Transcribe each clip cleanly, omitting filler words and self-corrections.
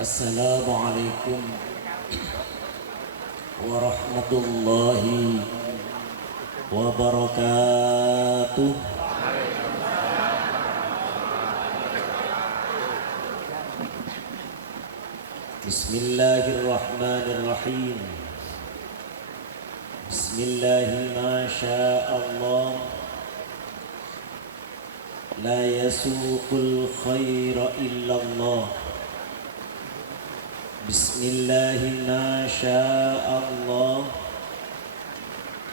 Assalamualaikum warahmatullahi wabarakatuh. Bismillahirrahmanirrahim. Bismillahi ma sya'allah, la yasuqul khaira illallah. Bismillahi ma sya'allah,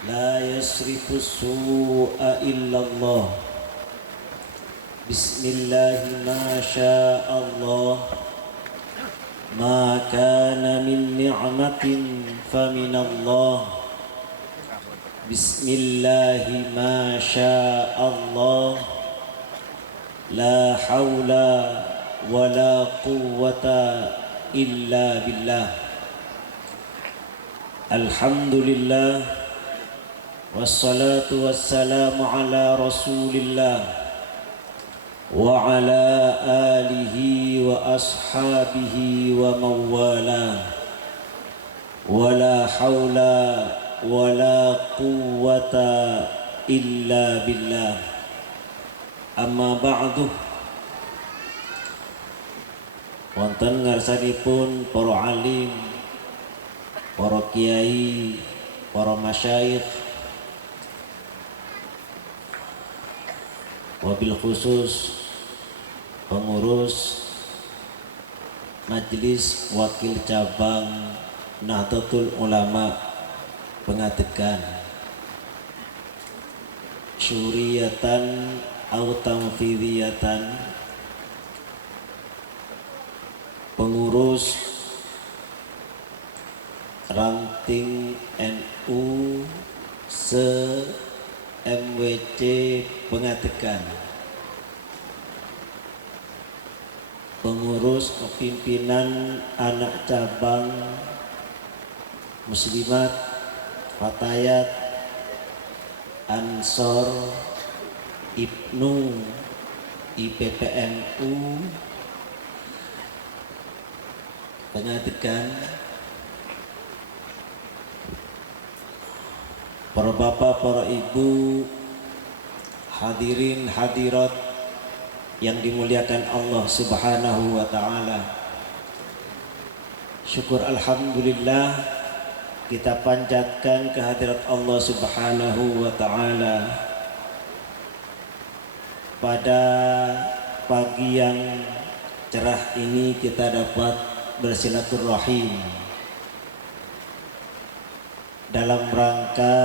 la yasrifus su'a illallah. Bismillahi ma sya'allah, ma kana min ni'matin faminallah. Bismillahi ma sya'allah, la hawla wa la quwwata illa billah. Alhamdulillah, wassalatu wassalamu ala rasulillah wa ala alihi wa ashabihi wa mawala, wa la hawla wa la quwwata illa billah. Amma ba'du. Wonten ngarsanipun para alim, para kiai, para masyayikh, wabil khusus pengurus Majelis Wakil Cabang Nahdlatul Ulama Pengadegan, syuriyatan au tamfidiyatan, pengurus ranting NU se-MWC Pengadegan, pengurus pimpinan anak cabang Muslimat, Fatayat, Ansor, Ibnu, IPPNU Pengadegan, para bapak, para ibu, hadirin hadirat yang dimuliakan Allah Subhanahu wa ta'ala. Syukur alhamdulillah kita panjatkan kehadirat Allah Subhanahu wa ta'ala pada pagi yang cerah ini kita dapat bersilaturahim dalam rangka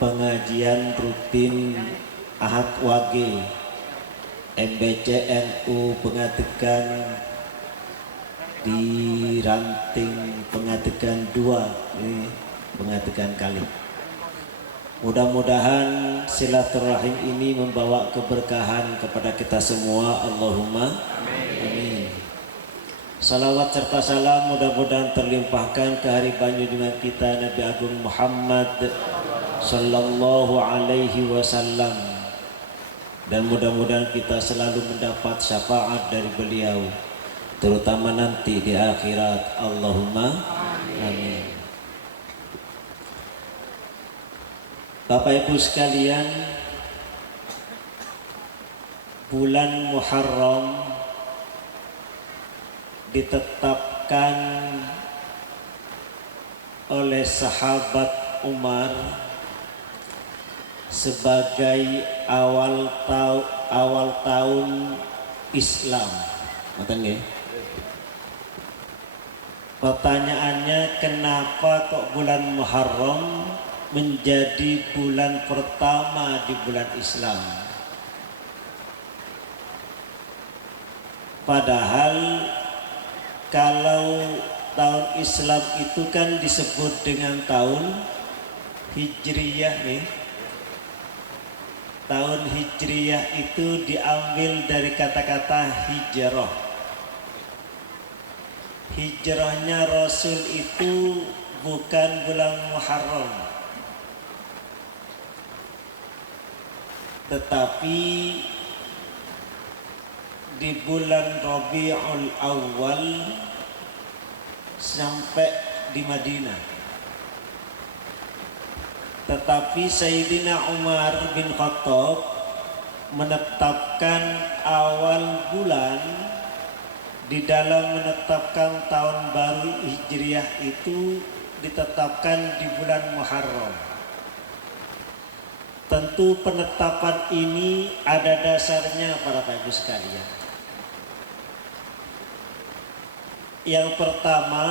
pengajian rutin Ahad Wage MBCNU Pengadegan di ranting Pengadegan 2 ini Pengadegan kali. Mudah-mudahan silaturahim ini membawa keberkahan kepada kita semua. Allahumma amin. Salawat serta salam mudah-mudahan terlimpahkan ke hari junjungan kita Nabi Agung Muhammad sallallahu alaihi wasallam, dan mudah-mudahan kita selalu mendapat syafaat dari beliau, terutama nanti di akhirat. Allahumma amin. Bapak Ibu sekalian, bulan Muharram ditetapkan oleh sahabat Umar sebagai awal tahun Islam. Ngoten nggih. Pertanyaannya, kenapa kok bulan Muharram menjadi bulan pertama di bulan Islam? Padahal kalau tahun Islam itu kan disebut dengan tahun Hijriyah nih. Tahun Hijriyah itu diambil dari kata-kata hijrah. Hijrahnya Rasul itu bukan bulan Muharram, tetapi di bulan Rabiul Awal sampai di Madinah. Tetapi Sayyidina Umar bin Khattab menetapkan awal bulan di dalam menetapkan tahun baru Hijriah itu ditetapkan di bulan Muharram. Tentu penetapan ini ada dasarnya para Bapak Ibu sekalian. Yang pertama,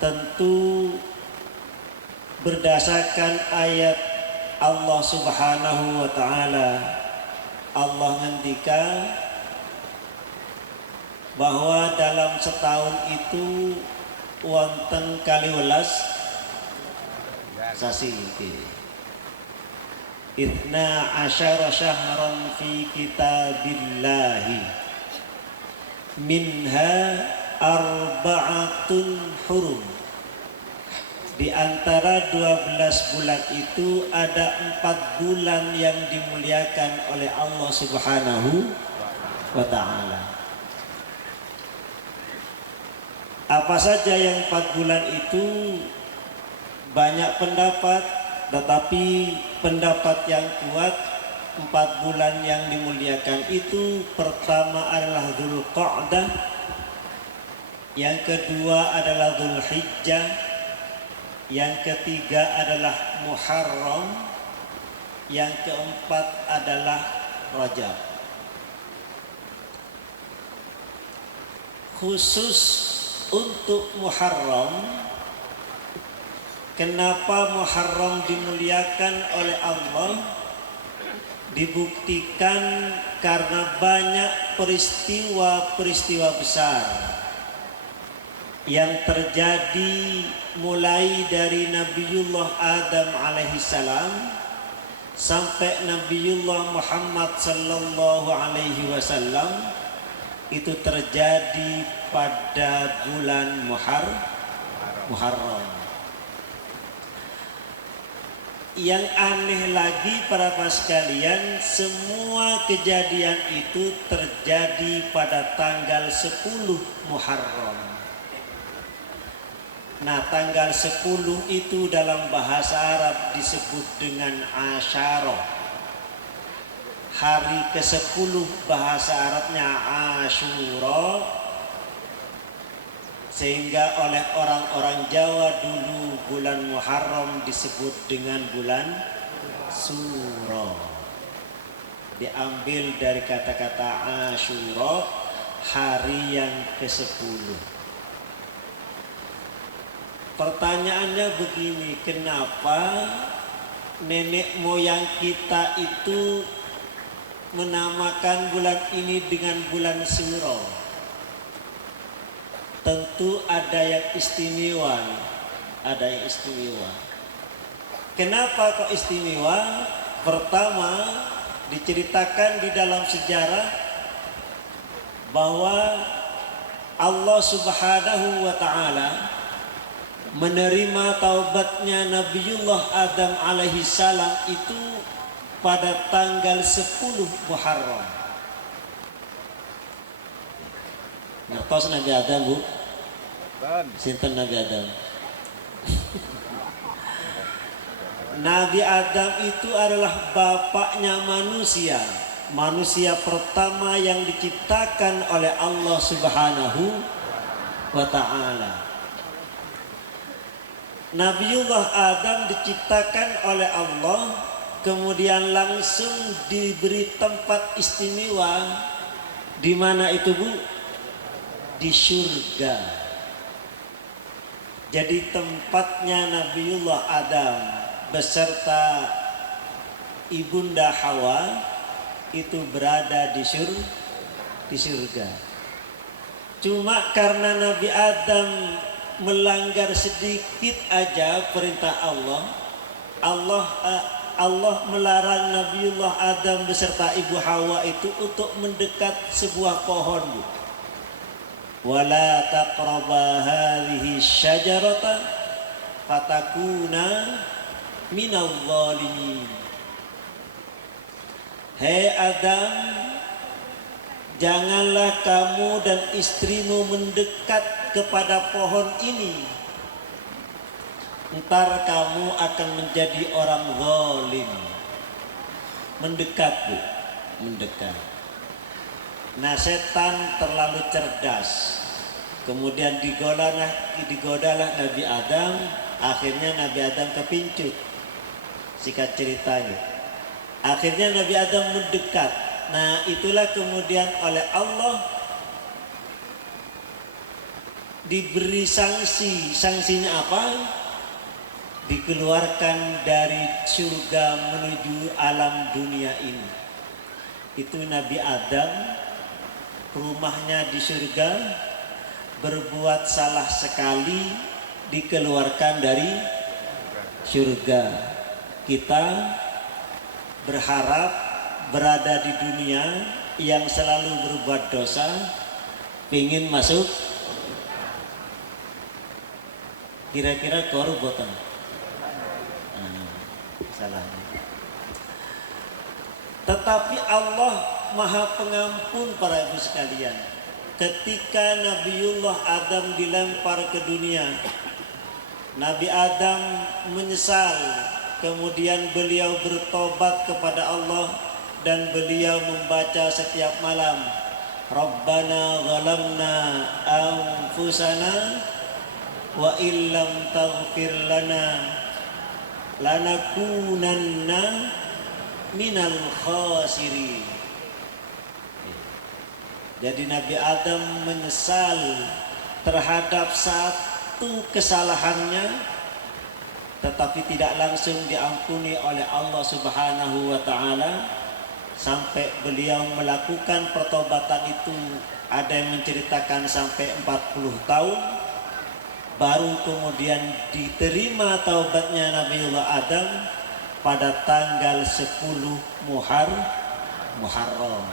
tentu berdasarkan ayat Allah Subhanahu wa taala. Allah ngendikan bahwa dalam setahun itu wonten kaliwelas sasi Ithna asyara syahran fi kitabillahi minha arba'atun hurum. Di antara 12 bulan itu ada 4 bulan yang dimuliakan oleh Allah Subhanahu wa ta'ala. Apa saja yang 4 bulan itu? Banyak pendapat, tetapi pendapat yang kuat 4 bulan yang dimuliakan itu, pertama adalah Dzulqa'dah, yang kedua adalah Dzulhijjah, yang ketiga adalah Muharram, yang keempat adalah Rajab. Khusus untuk Muharram, kenapa Muharram dimuliakan oleh Allah? Dibuktikan karena banyak peristiwa-peristiwa besar yang terjadi mulai dari Nabiullah Adam alaihissalam sampai Nabiullah Muhammad sallallahu alaihi wasallam, itu terjadi pada bulan Muharram. Yang aneh lagi para Bapak sekalian, semua kejadian itu terjadi pada tanggal 10 Muharram. Nah, tanggal 10 itu dalam bahasa Arab disebut dengan Asyarah. Hari ke-10 bahasa Arabnya Asyura, sehingga oleh orang-orang Jawa dulu bulan Muharram disebut dengan bulan Suro. Diambil dari kata-kata Asyura, hari yang ke-10. Pertanyaannya begini, kenapa nenek moyang kita itu menamakan bulan ini dengan bulan Suro? Tentu ada yang istimewa. Kenapa kok istimewa? Pertama, diceritakan di dalam sejarah bahwa Allah Subhanahu wa ta'ala menerima taubatnya Nabiullah Adam alaihissalam itu pada tanggal 10 Muharram. Ngertos Nabi Adam, Bu? Sinten Nabi Adam? Nabi Adam itu adalah bapaknya manusia, manusia pertama yang diciptakan oleh Allah Subhanahu wa ta'ala. Nabiullah Adam diciptakan oleh Allah, kemudian langsung diberi tempat istimewa. Di mana itu, Bu? Di surga. Jadi tempatnya Nabiullah Adam beserta ibunda Hawa itu berada di surga. Cuma karena Nabi Adam melanggar sedikit aja perintah Allah melarang Nabiullah Adam beserta ibu Hawa itu untuk mendekat sebuah pohon. Wala taqraba hadhihi syajarata fatakuna minal zalimin. Hei Adam, janganlah kamu dan istrimu mendekat kepada pohon ini, ntar kamu akan menjadi orang zalim. Mendekat, Bu, mendekat. Nah, setan terlalu cerdas, kemudian digodalah Nabi Adam. Akhirnya Nabi Adam kepincut. Sikat ceritanya, akhirnya Nabi Adam mendekat. Nah, itulah kemudian oleh Allah diberi sanksi. Sanksinya apa? Dikeluarkan dari surga menuju alam dunia ini. Itu Nabi Adam, rumahnya di surga, berbuat salah sekali, dikeluarkan dari surga. Kita berharap berada di dunia yang selalu berbuat dosa, ingin masuk, kira-kira korupsi. Salahnya. Tetapi Allah Maha Pengampun para ibu sekalian. Ketika Nabiullah Adam dilempar ke dunia, Nabi Adam menyesal, kemudian beliau bertobat kepada Allah dan beliau membaca setiap malam, Rabbana zalamna anfusana wa illam taghfir lana lanakunanna minal khasirin. Jadi Nabi Adam menyesal terhadap satu kesalahannya, tetapi tidak langsung diampuni oleh Allah Subhanahu wa ta'ala, sampai beliau melakukan pertobatan itu. Ada yang menceritakan sampai 40 tahun baru kemudian diterima taubatnya Nabiullah Adam pada tanggal 10 Muharram.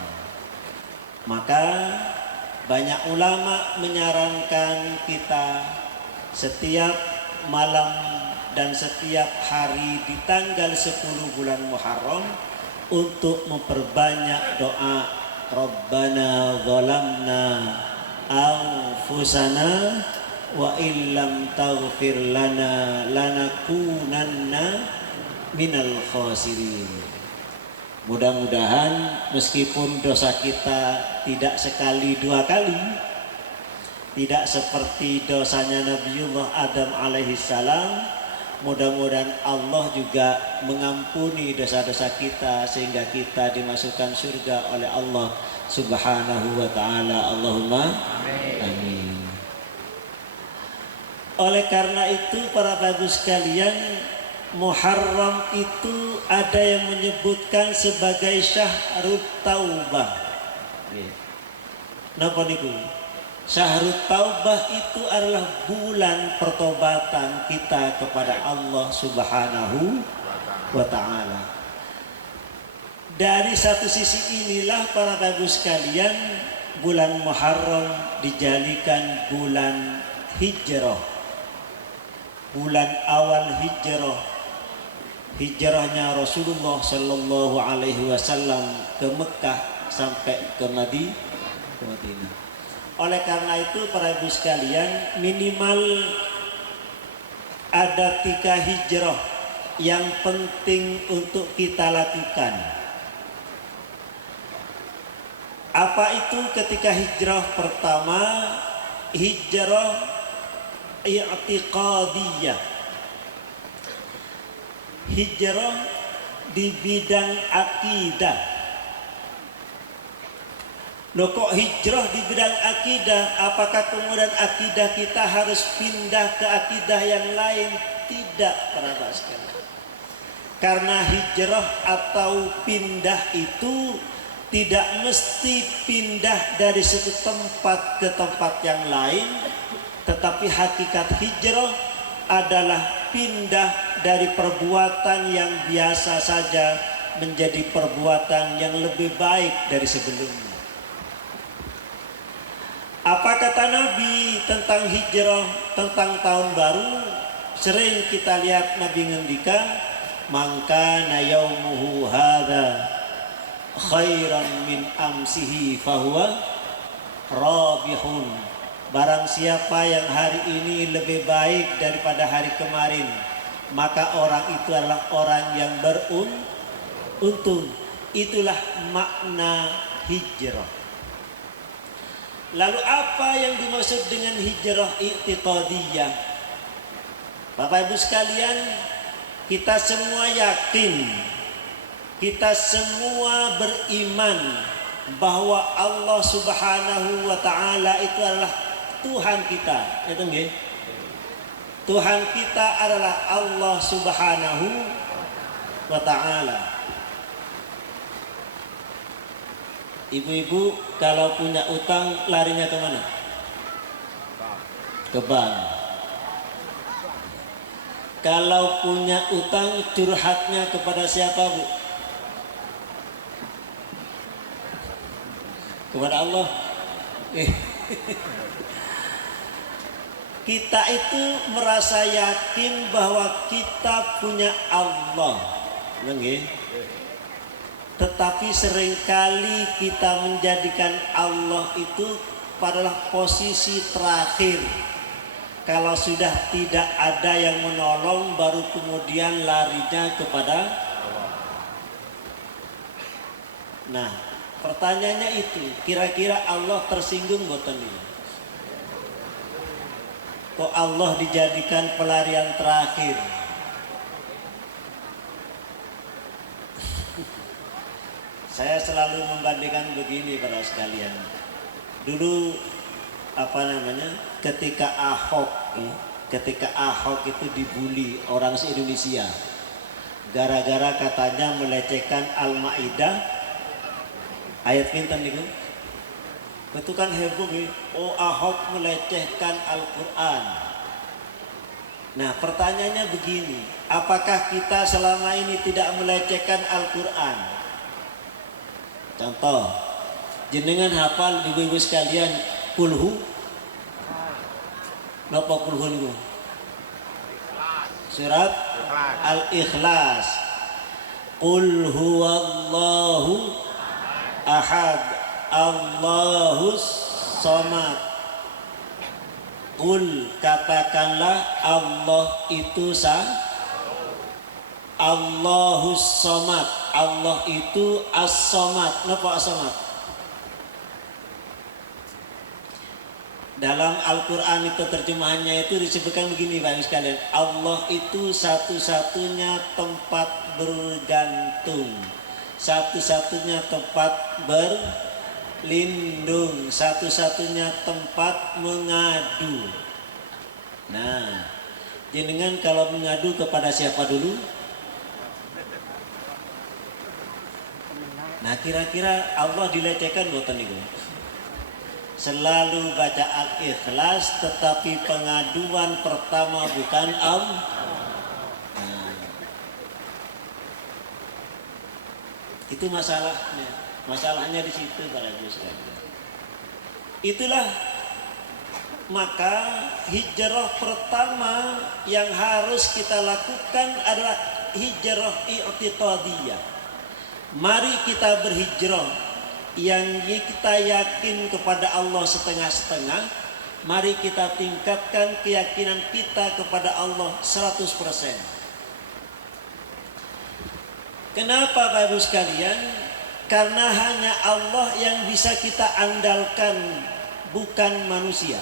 Maka banyak ulama menyarankan kita setiap malam dan setiap hari di tanggal 10 bulan Muharram untuk memperbanyak doa Rabbana zalamna anfusana wa illam taghfir lana lanakunanna minal khasirin. Mudah-mudahan meskipun dosa kita tidak sekali dua kali, tidak seperti dosanya Nabiullah Adam alaihissalam, mudah-mudahan Allah juga mengampuni dosa-dosa kita sehingga kita dimasukkan surga oleh Allah Subhanahu wa ta'ala. Allahumma amin. Oleh karena itu para bagus sekalian, Muharram itu ada yang menyebutkan sebagai Syahrut Taubah. Napa niku? Syahrut Taubah itu adalah bulan pertobatan kita kepada Allah Subhanahu wa ta'ala. Dari satu sisi inilah para bagus sekalian, bulan Muharram dijadikan bulan hijrah, bulan awal hijrahnya Rasulullah Sallallahu Alaihi Wasallam ke Mekah sampai ke Madinah. Oleh karena itu para ibu sekalian, minimal ada 3 hijrah yang penting untuk kita lakukan. Apa itu ketika hijrah pertama? Hijrah i'tiqadiyah. Hijrah di bidang akidah. Loh kok hijrah di bidang akidah? Apakah kemudian akidah kita harus pindah ke akidah yang lain? Tidak, para sekalian. Karena hijrah atau pindah itu tidak mesti pindah dari satu tempat ke tempat yang lain, tetapi hakikat hijrah adalah pindah dari perbuatan yang biasa saja menjadi perbuatan yang lebih baik dari sebelumnya. Apa kata Nabi tentang hijrah, tentang tahun baru? Sering kita lihat Nabi ngendikan, "Maka na yaumuhu hadza khairan min amsihi fahuwa rabihun." Barang siapa yang hari ini lebih baik daripada hari kemarin, maka orang itu adalah orang yang beruntung. Itulah makna hijrah. Lalu apa yang dimaksud dengan hijrah i'tiqadiyah? Bapak Ibu sekalian, kita semua yakin, kita semua beriman bahwa Allah Subhanahu wa taala itu adalah Tuhan kita. Itu nggih? Tuhan kita adalah Allah Subhanahu wa taala. Ibu-ibu kalau punya utang larinya kemana? Ke bank. Kalau punya utang curhatnya kepada siapa, Bu? Kepada Allah. Kita itu merasa yakin bahwa kita punya Allah. Nggih. Tetapi seringkali kita menjadikan Allah itu adalah posisi terakhir. Kalau sudah tidak ada yang menolong, baru kemudian larinya kepada Allah. Nah, pertanyaannya itu, kira-kira Allah tersinggung boten ini? Kok Allah dijadikan pelarian terakhir? Saya selalu membandingkan begini para sekalian. Dulu ketika Ahok itu dibully orang se-Indonesia gara-gara katanya melecehkan Al-Maidah ayat pinten niku. Itu kan heboh nih. Oh, Ahok melecehkan Al-Qur'an. Nah, pertanyaannya begini, apakah kita selama ini tidak melecehkan Al-Qur'an? Contoh, jenengan hafal ibu-ibu sekalian kulhu? Napa kulhu niku? Surat Al-Ikhlas. Qul huwallahu ahad, Allahus samad. Qul, katakanlah Allah itu Allahus samad. Allah itu as-samad. Napa as-samad? Dalam Al-Quran itu terjemahannya itu disebutkan begini Bapak Ibu sekalian. Allah itu satu-satunya tempat bergantung, satu-satunya tempat berlindung, satu-satunya tempat mengadu. Nah, jenengan kalau mengadu kepada siapa dulu? Nah, kira-kira Allah dilecehkan boten niku? Selalu baca Al-Ikhlas, tetapi pengaduan pertama bukan Allah. Nah, itu masalahnya. Masalahnya di situ para Ibu sekalian. Itulah maka hijrah pertama yang harus kita lakukan adalah hijrah i'tiqadiyah. Mari kita berhijrah yang kita yakin kepada Allah setengah-setengah. Mari kita tingkatkan keyakinan kita kepada Allah 100%. Kenapa Bapak Ibu sekalian? Karena hanya Allah yang bisa kita andalkan, bukan manusia.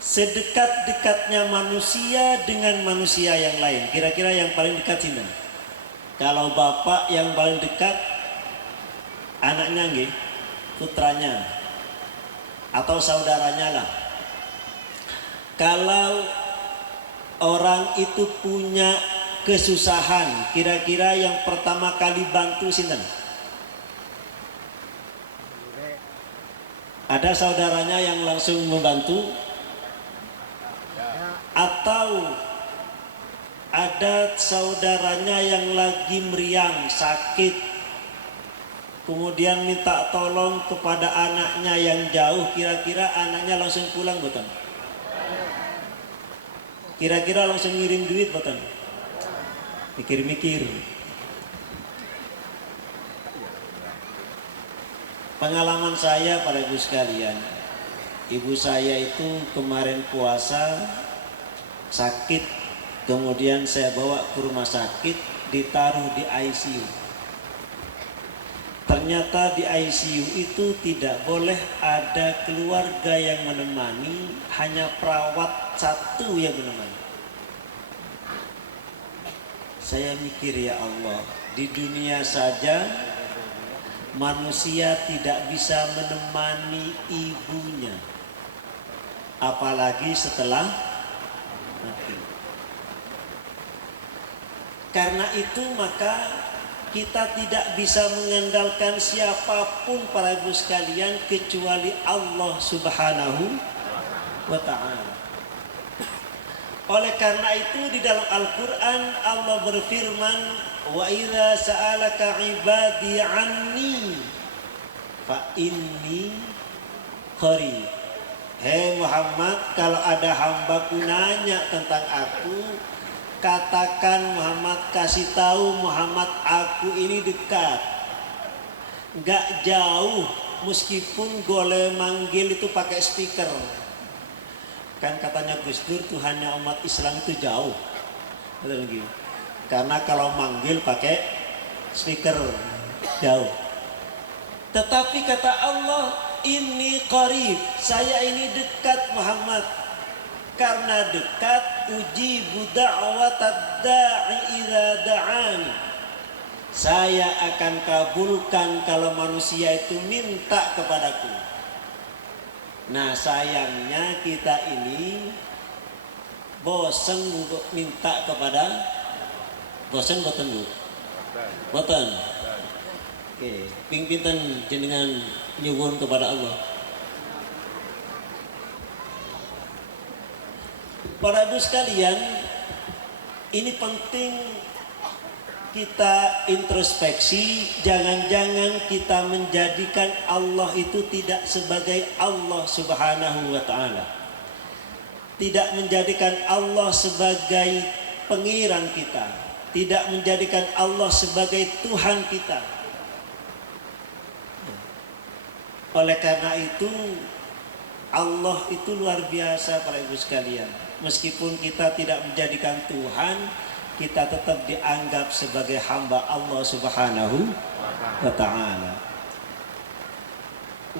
Sedekat-dekatnya manusia dengan manusia yang lain, kira-kira yang paling dekat sini. Kalau bapak yang paling dekat anaknya nggih, putranya atau saudaranya lah. Kalau orang itu punya kesusahan, kira-kira yang pertama kali bantu sinten? Ada saudaranya yang langsung membantu? Atau ada saudaranya yang lagi meriang, sakit, kemudian minta tolong kepada anaknya yang jauh, kira-kira anaknya langsung pulang boten? Kira-kira langsung ngirim duit boten? Mikir-mikir. Pengalaman saya pada ibu sekalian, ibu saya itu kemarin puasa sakit, kemudian saya bawa ke rumah sakit, ditaruh di ICU. Ternyata di ICU itu tidak boleh ada keluarga yang menemani, hanya perawat satu yang menemani. Saya mikir, ya Allah, di dunia saja manusia tidak bisa menemani ibunya, apalagi setelah mati. Karena itu maka kita tidak bisa mengandalkan siapapun para ibu sekalian kecuali Allah Subhanahu wa ta'ala. Oleh karena itu di dalam Al-Quran Allah berfirman, wa idza sa'alaka ibadi anni fa inni qarib. Hei Muhammad, kalau ada hambaku nanya tentang aku, katakan Muhammad, kasih tahu Muhammad, aku ini dekat, nggak jauh, meskipun boleh manggil itu pakai speaker. Kan katanya Gus Dur, Tuhannya umat Islam itu jauh, betul gitu. Karena kalau manggil pakai speaker jauh. Tetapi kata Allah, ini qarib, saya ini dekat Muhammad. Karena dekat, ujibu da'watad da'i idza da'ani. Saya akan kabulkan kalau manusia itu minta kepadaku. Nah sayangnya kita ini bosan untuk minta kepada, bosan boten bu, boten. Oke, ping-pinten jenengan nyuwun kepada Allah. Para ibu sekalian, ini penting kita introspeksi, jangan-jangan kita menjadikan Allah itu tidak sebagai Allah Subhanahu wa ta'ala, tidak menjadikan Allah sebagai pengiran kita, tidak menjadikan Allah sebagai Tuhan kita. Oleh karena itu Allah itu luar biasa para ibu sekalian. Meskipun kita tidak menjadikan Tuhan, kita tetap dianggap sebagai hamba Allah Subhanahu wa ta'ala.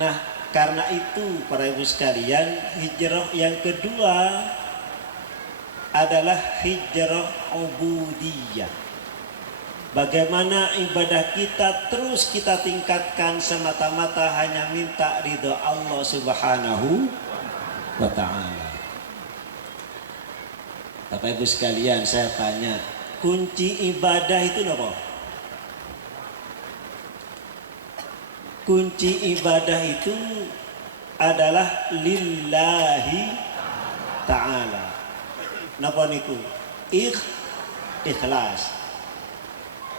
Nah, karena itu para ibu sekalian, hijrah yang kedua adalah hijrah ubudiyah. Bagaimana ibadah kita terus kita tingkatkan semata-mata hanya minta ridho Allah Subhanahu wa ta'ala. Bapak ibu sekalian, saya tanya, kunci ibadah itu apa? Kunci ibadah itu adalah lillahi ta'ala. Napa niku? Ikhlas.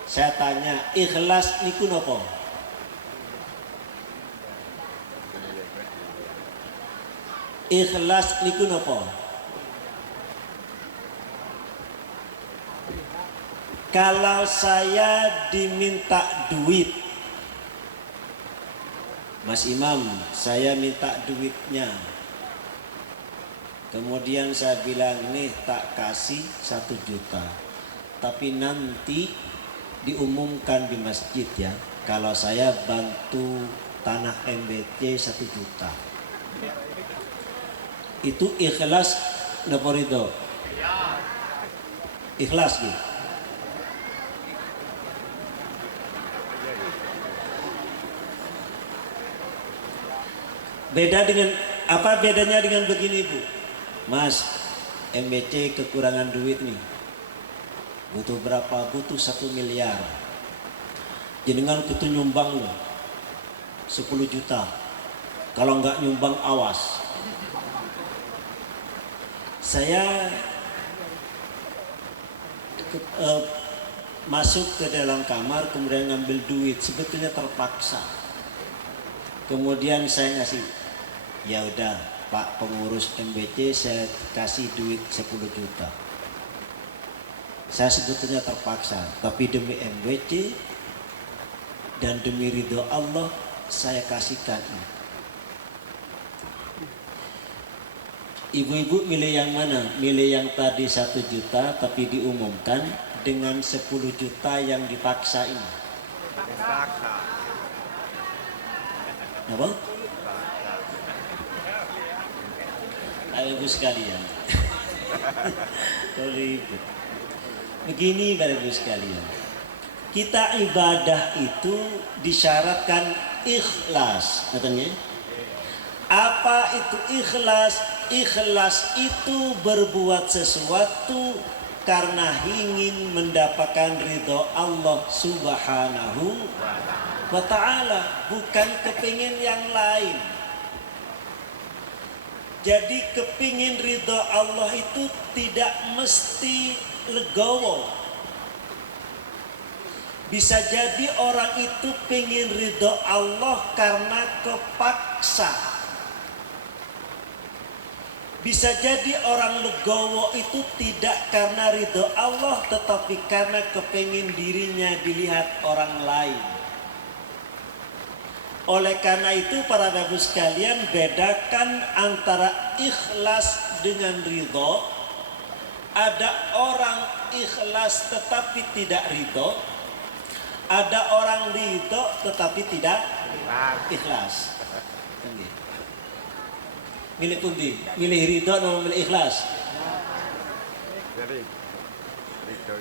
Saya tanya, ikhlas niku napa? Ikhlas niku napa? Kalau saya diminta duit, Mas Imam, saya minta duitnya, kemudian saya bilang, nih tak kasih 1 juta. tapi nanti diumumkan di masjid ya, kalau saya bantu tanah MBC 1 juta. Itu ikhlas napa ridho? Ikhlas nih. Beda dengan apa bedanya dengan begini Bu? Mas, MBC kekurangan duit nih. Butuh berapa? Butuh 1 miliar. Jenengan butuh nyumbang loh 10 juta. Kalau nggak nyumbang awas. Saya masuk ke dalam kamar kemudian ngambil duit, sebetulnya terpaksa. Kemudian saya ngasih, ya udah Pak pengurus MBC saya kasih duit 10 juta. Saya sebetulnya terpaksa, tapi demi MBC dan demi ridho Allah saya kasihkan. Ibu-ibu milih yang mana? Milih yang tadi 1 juta tapi diumumkan dengan 10 juta yang dipaksa ini. Apa? Ayo ibu sekalian. Begini Bapak Ibu sekalian. Kita ibadah itu disyaratkan ikhlas, katanya. Apa itu ikhlas? Ikhlas itu berbuat sesuatu karena ingin mendapatkan ridho Allah Subhanahu wa ta'ala, bukan kepingin yang lain. Jadi kepingin ridho Allah itu tidak mesti legowo. Bisa jadi orang itu pingin ridho Allah karena kepaksa. Bisa jadi orang legowo itu tidak karena ridho Allah, tetapi karena kepingin dirinya dilihat orang lain. Oleh karena itu para bapak sekalian, bedakan antara ikhlas dengan ridho. Ada orang ikhlas tetapi tidak ridho. Ada orang ridho tetapi tidak ikhlas. Milih pundi? Milih ridho atau milih ikhlas?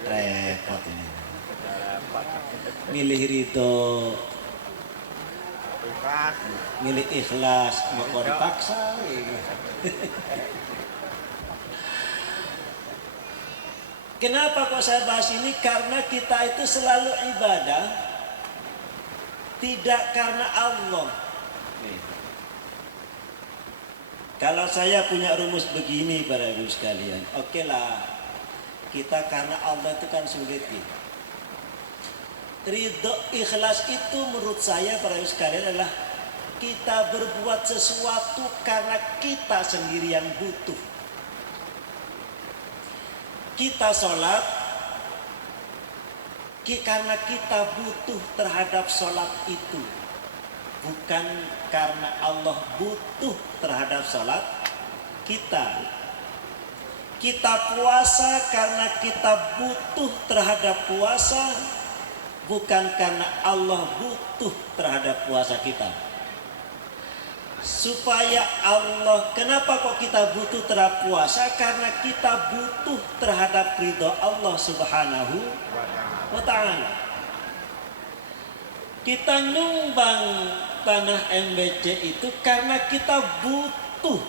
Repot ini. Milih ridho, milih ikhlas, mau dipaksa. Kenapa kok saya bahas ini? Karena kita itu selalu ibadah tidak karena Allah. Kalau saya punya rumus begini para ibu sekalian, oke lah, kita karena Allah itu kan sulit gitu. Ridho ikhlas itu menurut saya para ibu sekalian adalah kita berbuat sesuatu karena kita sendiri yang butuh. Kita sholat karena kita butuh terhadap sholat itu, bukan karena Allah butuh terhadap sholat kita. Kita puasa karena kita butuh terhadap puasa, bukan karena Allah butuh terhadap puasa kita. Supaya Allah, kenapa kok kita butuh terhadap puasa? Karena kita butuh terhadap ridho Allah Subhanahu wa ta'ala. Kita nyumbang tanah MBC itu karena kita butuh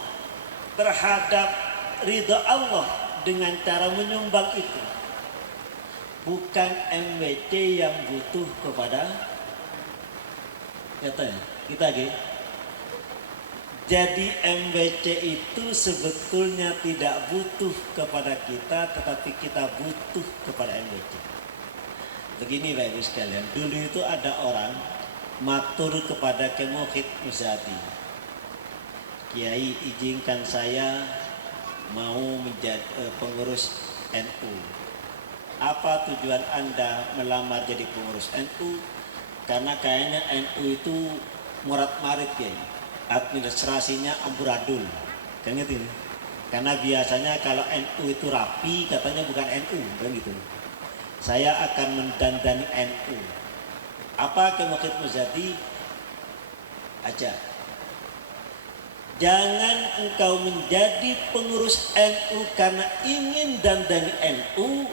terhadap ridho Allah dengan cara menyumbang itu. Bukan MBC yang butuh kepada kita gitu. Jadi MBC itu sebetulnya tidak butuh kepada kita, tetapi kita butuh kepada MBC. Begini Bapak Ibu sekalian, dulu itu ada orang matur kepada Kiai Muhyiddin Muzadi, Kiai izinkan saya mau menjadi pengurus NU. Apa tujuan Anda melamar jadi pengurus NU? Karena kayaknya NU itu murat-marit Kiai, administrasinya amburadul, kan gitu. Karena biasanya kalau NU itu rapi, katanya bukan NU, kan gitu. saya akan mendandani NU. Apa ke Mukhid Muzadi? Aja. Jangan engkau menjadi pengurus NU karena ingin dandani NU,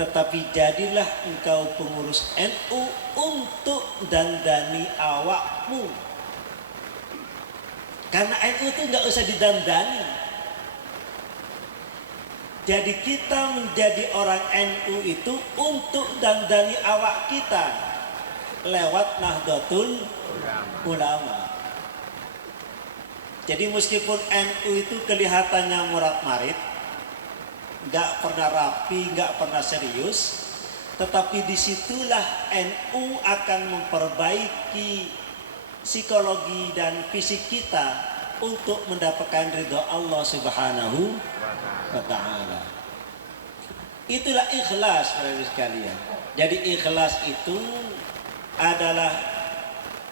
tetapi jadilah engkau pengurus NU untuk dandani awakmu. Karena NU itu nggak usah didandani. Jadi kita menjadi orang NU itu untuk dandani awak kita lewat Nahdlatul Ulama. Jadi meskipun NU itu kelihatannya murad-marid, nggak pernah rapi, nggak pernah serius, tetapi disitulah NU akan memperbaiki psikologi dan fisik kita untuk mendapatkan ridho Allah Subhanahu wa Ta'ala. Itulah ikhlas, para sekalian. Jadi ikhlas itu adalah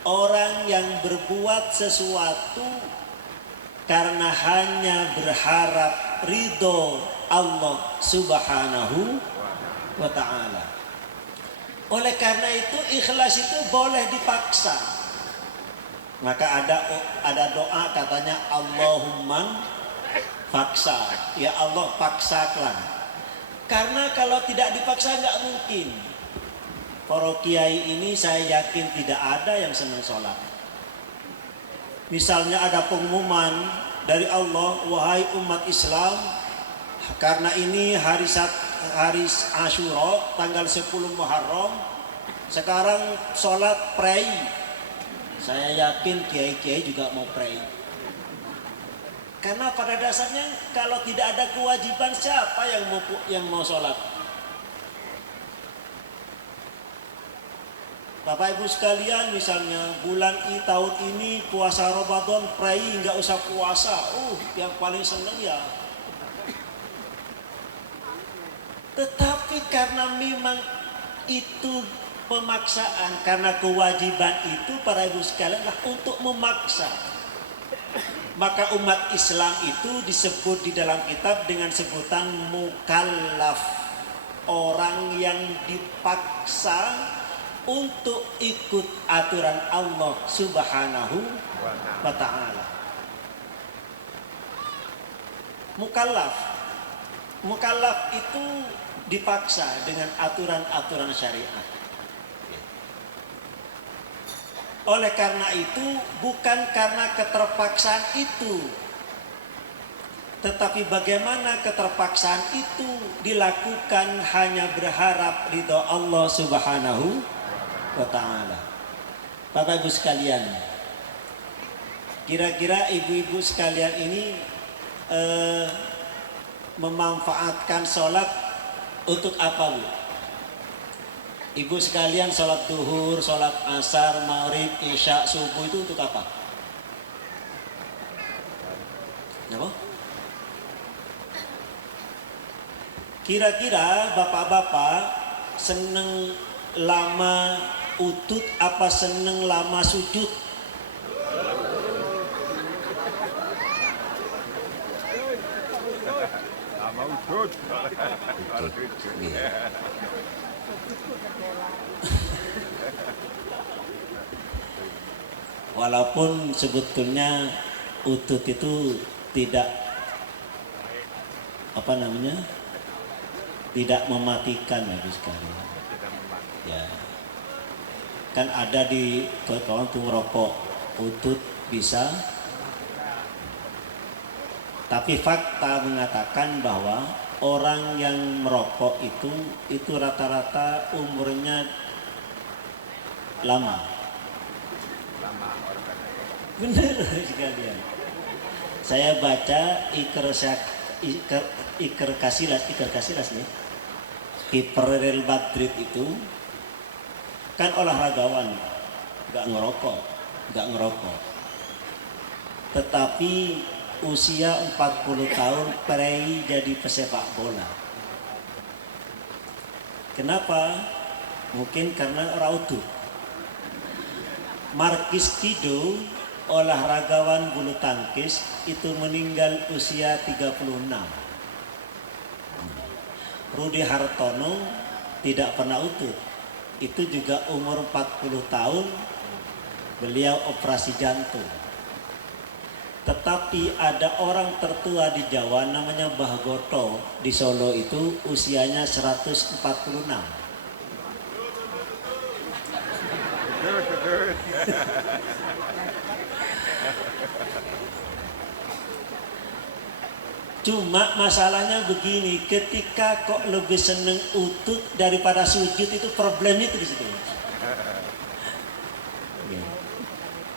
orang yang berbuat sesuatu karena hanya berharap ridho Allah Subhanahu wa Ta'ala. Oleh karena itu ikhlas itu boleh dipaksa. Maka ada doa katanya Allahumma paksa. Ya Allah paksakan. Karena kalau tidak dipaksa nggak mungkin. Para kiai ini saya yakin tidak ada yang senang sholat. Misalnya ada pengumuman dari Allah, wahai umat Islam, karena ini hari Asyura tanggal 10 Muharram, sekarang sholat pray. Saya yakin kiai-kiai juga mau pray. Karena pada dasarnya kalau tidak ada kewajiban, siapa yang mau sholat? Bapak Ibu sekalian, misalnya bulan tahun ini puasa Ramadan, pray nggak usah puasa. Yang paling seneng ya. Tetapi karena memang itu pemaksaan, karena kewajiban itu para ibu sekalian untuk memaksa. Maka umat Islam itu disebut di dalam kitab dengan sebutan mukallaf, orang yang dipaksa untuk ikut aturan Allah Subhanahu wa Ta'ala. Mukallaf itu dipaksa dengan aturan-aturan syariat. Oleh karena itu bukan karena keterpaksaan itu, tetapi bagaimana keterpaksaan itu dilakukan hanya berharap ridho Allah Subhanahu wa Ta'ala. Bapak Ibu sekalian, kira-kira ibu-ibu sekalian ini memanfaatkan sholat untuk apa, Bu? Ibu sekalian sholat duhur, sholat asar, maghrib, isya, subuh itu untuk apa? Apa? Kira-kira bapak-bapak seneng lama utut apa seneng lama sujud? Lama utut. Walaupun sebetulnya utut itu tidak tidak mematikan ya sekali. Ya. Kan ada di kawan tuh ngerokok utut bisa. Tapi fakta mengatakan bahwa orang yang merokok itu rata-rata umurnya lama. Benar sekalian. Saya baca Iker Casillas nih, kiper Real Madrid itu kan olahragawan, nggak ngerokok. Tetapi usia 40 tahun pray jadi pesepak bola. Kenapa? Mungkin karena rautu. Markis Kido, olahragawan bulu tangkis, itu meninggal usia 36. Rudi Hartono 35 tidak pernah utuh. Itu juga umur 40 tahun beliau operasi jantung. Tetapi ada orang tertua di Jawa namanya Mbah Goto di Solo itu usianya 146. Cuma masalahnya begini, ketika kok lebih seneng utut daripada sujud, itu problemnya itu di situ.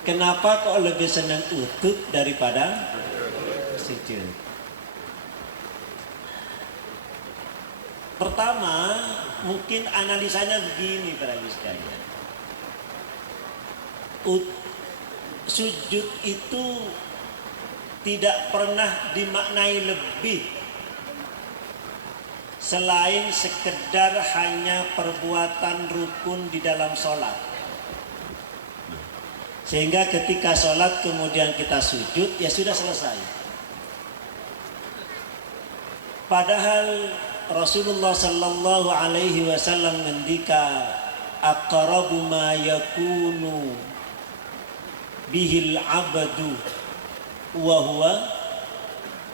Kenapa kok lebih senang utut daripada sujud? Pertama, mungkin analisanya begini para ibu sekalian. Sujud itu tidak pernah dimaknai lebih selain sekedar hanya perbuatan rukun di dalam sholat. Sehingga ketika sholat kemudian kita sujud, ya sudah selesai. Padahal Rasulullah Sallallahu Alaihi Wasallam ngendika, aqrabu ma yakunu bihil abadu wa huwa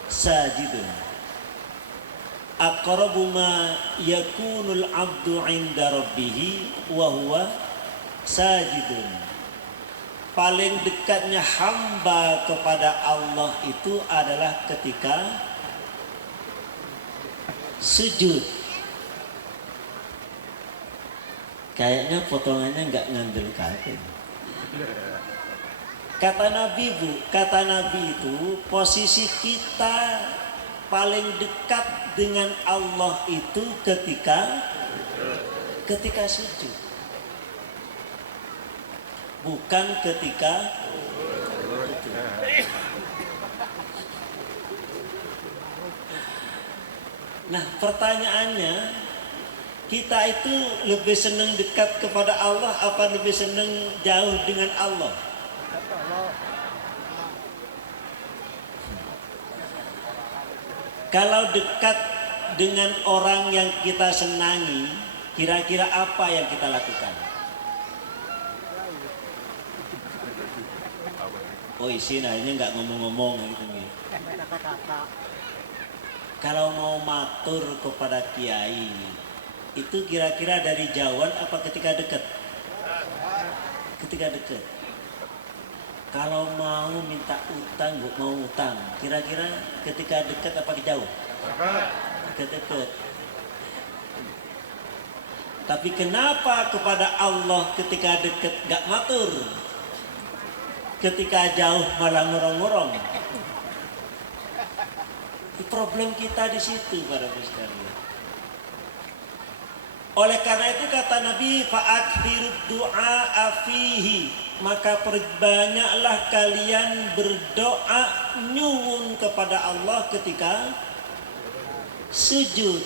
sajidun. Aqrabu ma yakunul abdu inda rabbih wa huwa sajidun. Paling dekatnya hamba kepada Allah itu adalah ketika sujud. Kayaknya potongannya nggak ngambil kaki. Kata Nabi itu posisi kita paling dekat dengan Allah itu ketika sujud. Bukan ketika Nah, pertanyaannya, kita itu lebih senang dekat kepada Allah apa lebih senang jauh dengan Allah? Kalau dekat dengan orang yang kita senangi, kira-kira apa yang kita lakukan? Oh isi akhirnya nggak ngomong-ngomong gitu nih. Kalau mau matur kepada kiai, itu kira-kira dari jauhan apa ketika dekat? Ketika dekat. Kalau mau minta utang, mau utang, kira-kira ketika dekat apa jauh? Dekat. Tapi kenapa kepada Allah ketika dekat nggak matur? Ketika jauh malah ngorong-ngorong. Problem kita di situ para sekalian. Oleh karena itu kata Nabi, fa'akthirud du'a afihi, maka perbanyaklah kalian berdoa nyuwun kepada Allah ketika sujud.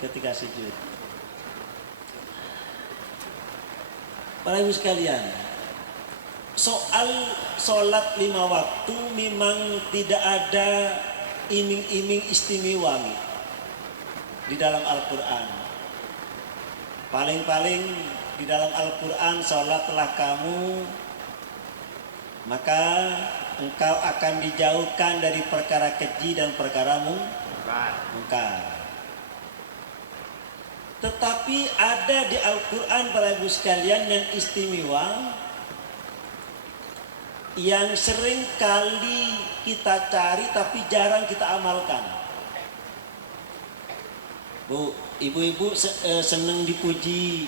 Ketika sujud. Para ibu sekalian, soal sholat 5 waktu memang tidak ada iming-iming istimewa di dalam Al-Quran. Paling-paling di dalam Al-Quran, sholatlah kamu maka engkau akan dijauhkan dari perkara keji dan perkara mungkar. Tetapi ada di Al-Quran para ibu sekalian yang istimewa, yang sering kali kita cari tapi jarang kita amalkan. Bu, ibu-ibu seneng dipuji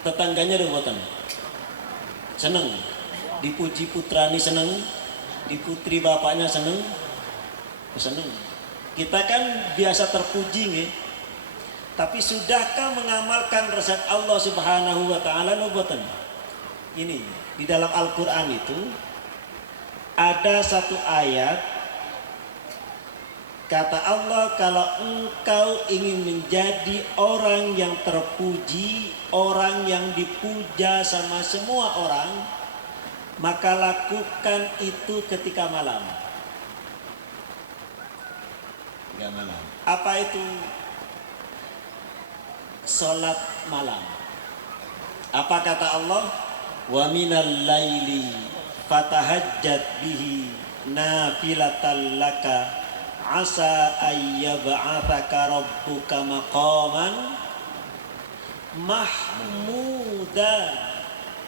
tetangganya dong buatan. Seneng dipuji putrani, seneng diputri bapaknya, seneng. Kita kan biasa terpuji nih. Tapi sudahkah mengamalkan resep Allah Subhanahu wa taala buatan? Ini di dalam Al-Qur'an itu ada satu ayat, kata Allah, kalau engkau ingin menjadi orang yang terpuji, orang yang dipuja sama semua orang, maka lakukan itu ketika malam. Ketika malam. Apa itu? salat malam. Apa kata Allah? Wa minal laili fatahajjat bihi nafilatan laka asa ayyab'athaka rabbuka maqaman mahmuda.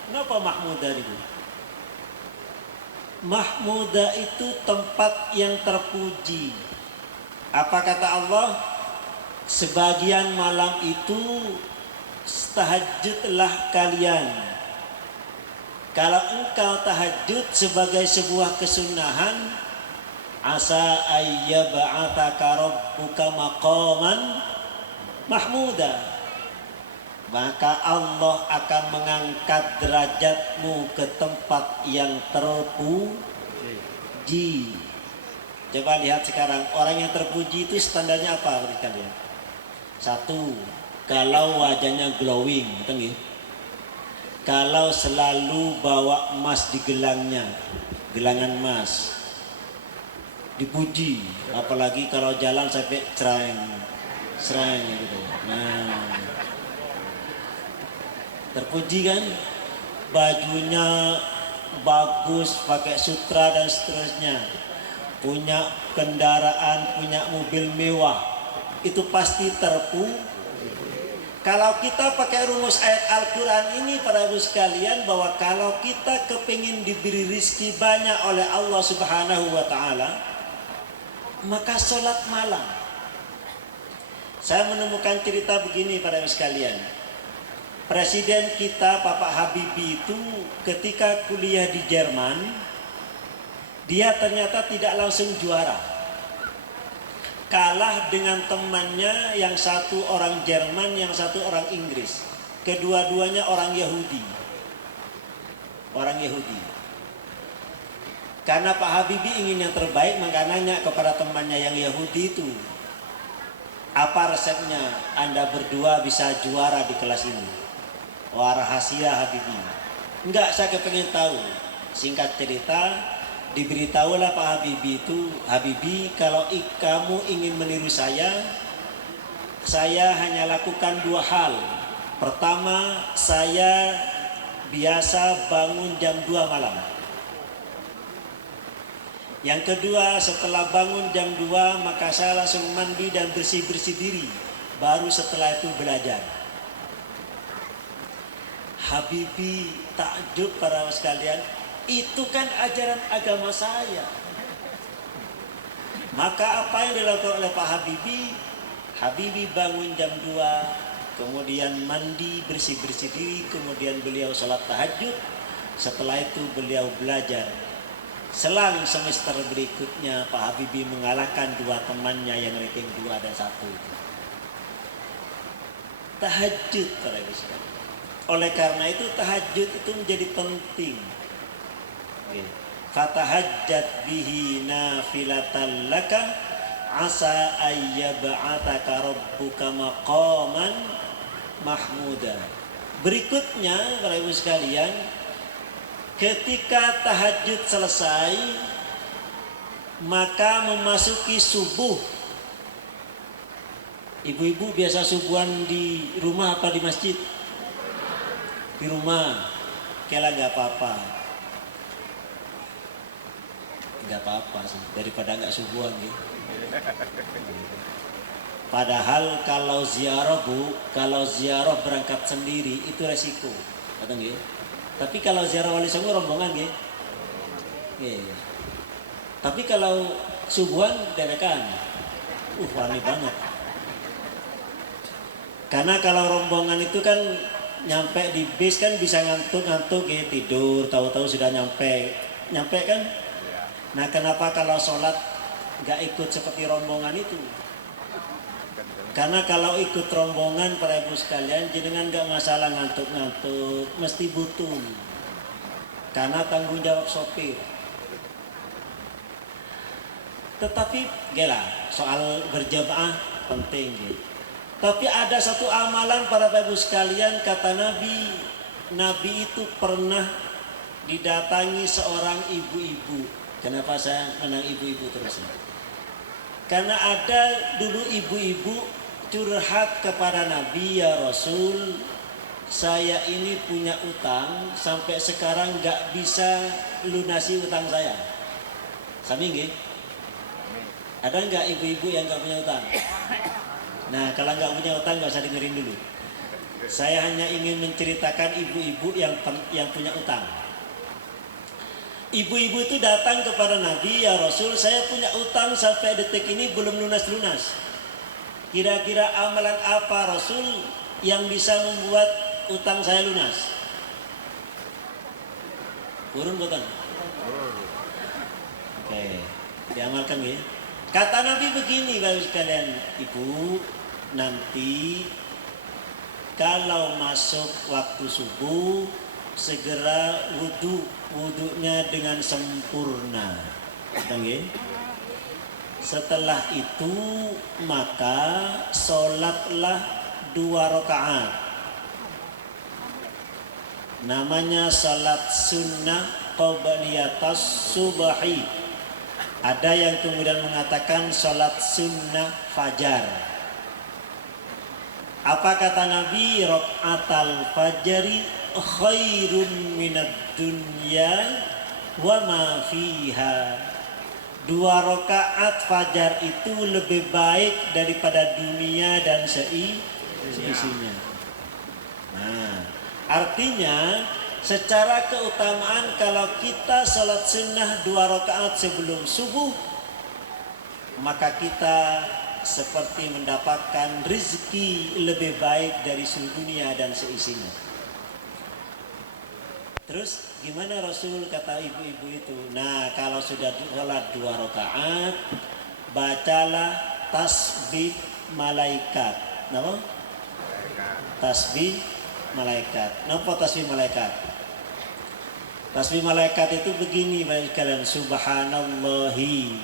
Kenapa mahmuda itu? Mahmuda itu tempat yang terpuji. Apa kata Allah? Sebagian malam itu tahajudlah kalian. Kalau engkau tahajud sebagai sebuah kesunahan, asa ayyab'athaka rabbuka maqaman mahmuda, maka Allah akan mengangkat derajatmu ke tempat yang terpuji. Coba lihat sekarang, orang yang terpuji itu standarnya apa bagi kalian? Satu, kalau wajahnya glowing, betul nggih? Kalau selalu bawa emas di gelangnya, gelangan emas, dipuji. Apalagi kalau jalan sampai serang gitu. Nah, terpuji kan? Bajunya bagus, pakai sutra dan seterusnya, punya kendaraan, punya mobil mewah, itu pasti terpuji. Kalau kita pakai rumus ayat Al-Quran ini para ibu sekalian, bahwa kalau kita kepingin diberi rizki banyak oleh Allah Subhanahu wa Ta'ala, maka sholat malam. Saya menemukan cerita begini para ibu sekalian. Presiden kita Bapak Habibie itu ketika kuliah di Jerman, dia ternyata tidak langsung juara. Kalah dengan temannya, yang satu orang Jerman, yang satu orang Inggris. Kedua-duanya orang Yahudi. Orang Yahudi. Karena Pak Habibie ingin yang terbaik, maka nanya kepada temannya yang Yahudi itu, apa resepnya Anda berdua bisa juara di kelas ini? Wah, rahasia Habibie. Enggak, saya kepengen tahu. Singkat cerita, diberitahulah Pak Habibie itu, Habibie, kalau kamu ingin meniru saya hanya lakukan dua hal. Pertama, saya biasa bangun jam 2 malam. Yang kedua, setelah bangun jam 2, maka saya langsung mandi dan bersih-bersih diri. Baru setelah itu belajar. Habibie takjub para sekalian, itu kan ajaran agama saya. Maka apa yang dilakukan oleh Pak Habibie? Habibie bangun jam 2, kemudian mandi, bersih-bersih diri, kemudian beliau sholat tahajud. Setelah itu beliau belajar. Selang semester berikutnya Pak Habibie mengalahkan dua temannya yang ranking 2 dan 1 itu. Tahajud para sekalian. Oleh karena itu tahajud itu menjadi penting. Fatahajjat bihi nafilatan laka asa ayyab'athaka rabbuka maqaman mahmuda. Berikutnya para ibu sekalian, ketika tahajud selesai, maka memasuki subuh. Ibu-ibu biasa subuhan di rumah apa di masjid? Di rumah. Kela nggak apa-apa. Nggak apa-apa sih, daripada nggak subuhan gitu. Padahal kalau ziarah berangkat sendiri itu resiko, kata nggih. Tapi kalau ziarah wali songo rombongan nggih. Tapi kalau subuhan derekan, aneh banget. Karena kalau rombongan itu kan nyampe di bis kan bisa ngantuk gitu, tidur, tahu-tahu sudah nyampe kan. Nah, kenapa kalau sholat nggak ikut seperti rombongan itu? Karena kalau ikut rombongan para ibu sekalian, jenengan nggak masalah ngantuk-ngantuk, mesti butuh. Karena tanggung jawab sopir. Tetapi gila, soal berjamaah penting gitu. Tapi ada satu amalan para ibu sekalian, kata Nabi itu pernah didatangi seorang ibu-ibu. Kenapa saya menang ibu-ibu terus? Karena ada dulu ibu-ibu curhat kepada Nabi, ya Rasul, saya ini punya utang sampai sekarang nggak bisa lunasi utang saya. Sami nggih? Ada nggak ibu-ibu yang nggak punya utang? Nah, kalau nggak punya utang nggak usah dengerin dulu. Saya hanya ingin menceritakan ibu-ibu yang punya utang. Ibu-ibu itu datang kepada Nabi, ya Rasul, saya punya utang sampai detik ini belum lunas-lunas. Kira-kira amalan apa Rasul yang bisa membuat utang saya lunas? Urun bukan? Oke, diamalkan ya. Kata Nabi begini, bapak sekalian, ibu, nanti kalau masuk waktu subuh segera wudunya dengan sempurna. Setelah itu maka sholatlah 2 rakaat. Namanya salat sunnah qabliyatas subahi. Ada yang kemudian mengatakan salat sunnah fajar. Apa kata Nabi? Rakaatal fajri khairun minad dunya wa ma fiha. 2 rakaat fajar itu lebih baik daripada dunia dan seisinya. Nah, artinya secara keutamaan kalau kita salat sunnah 2 rakaat sebelum subuh, maka kita seperti mendapatkan rezeki lebih baik dari seluruh dunia dan seisinya. Terus gimana Rasul, kata ibu-ibu itu? Nah, kalau sudah sholat 2 rakaat, bacalah tasbih malaikat. Napa? Tasbih malaikat. Napa tasbih malaikat? Tasbih malaikat itu begini, baik kalian, subhanallahi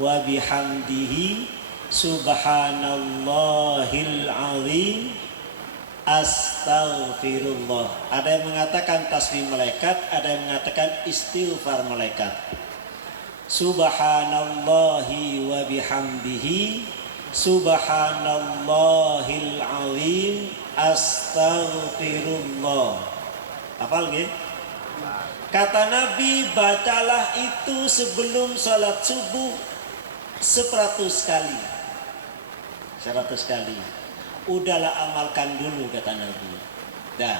wa bihamdihi subhanallahil azim astaghfirullah. Ada yang mengatakan tasbih malaikat, ada yang mengatakan istighfar malaikat. Subhanallahi wa bihamdihi subhanallahil azim astaghfirullah. Hafal nggih? Kata Nabi, bacalah itu sebelum sholat subuh 100 kali. 100 kali. Udahlah amalkan dulu, kata Nabi. Dah.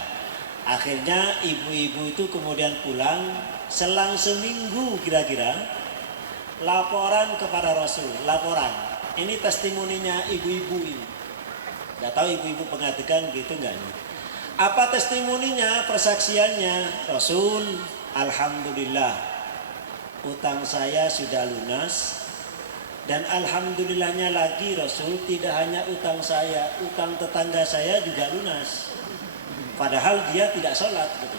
Akhirnya ibu-ibu itu kemudian pulang, selang seminggu kira-kira, laporan kepada Rasul. Laporan. Ini testimoninya ibu-ibu ini. Gak tahu ibu-ibu pengadikan gitu enggak nih? Apa testimoninya, persaksiannya? Rasul, alhamdulillah, utang saya sudah lunas. Dan alhamdulillahnya lagi Rasul, tidak hanya utang saya, utang tetangga saya juga lunas. Padahal dia tidak sholat. Gitu.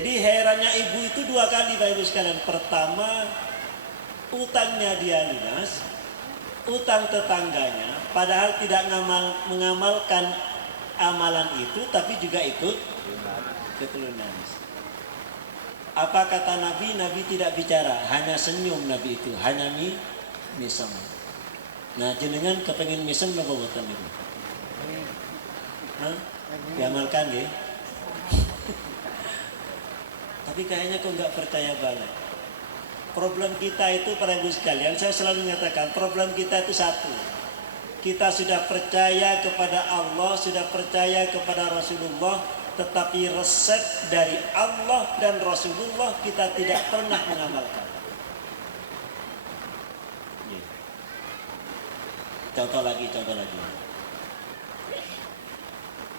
Jadi herannya ibu itu 2 kali, Bapak Ibu sekalian. Pertama, utangnya dia lunas, utang tetangganya, padahal tidak mengamalkan amalan itu, tapi juga ikut lunas. Apa kata Nabi? Nabi tidak bicara, hanya senyum Nabi itu, hanya misem. Nah, jenengan kepengen misem apa buatan itu? Diamalkan ya? Tapi kayaknya kok nggak percaya banget. Problem kita itu, para ibu sekalian, saya selalu mengatakan problem kita itu satu. Kita sudah percaya kepada Allah, sudah percaya kepada Rasulullah, tetapi resep dari Allah dan Rasulullah kita tidak pernah mengamalkan. Contoh lagi.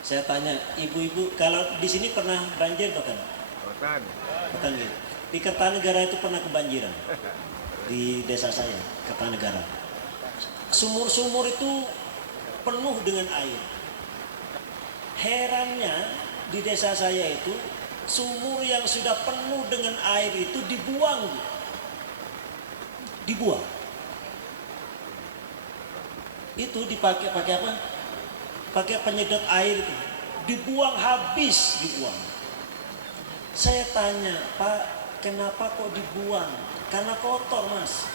Saya tanya, ibu-ibu, kalau di sini pernah banjir bukan? Bukan gitu. Di Kertanegara itu pernah kebanjiran. Di desa saya, Kertanegara. Sumur-sumur itu penuh dengan air. Herannya, di desa saya itu sumur yang sudah penuh dengan air itu dibuang. Itu dipakai apa? Pakai penyedot air itu. Dibuang habis, dibuang. Saya tanya, Pak, kenapa kok dibuang? Karena kotor, Mas.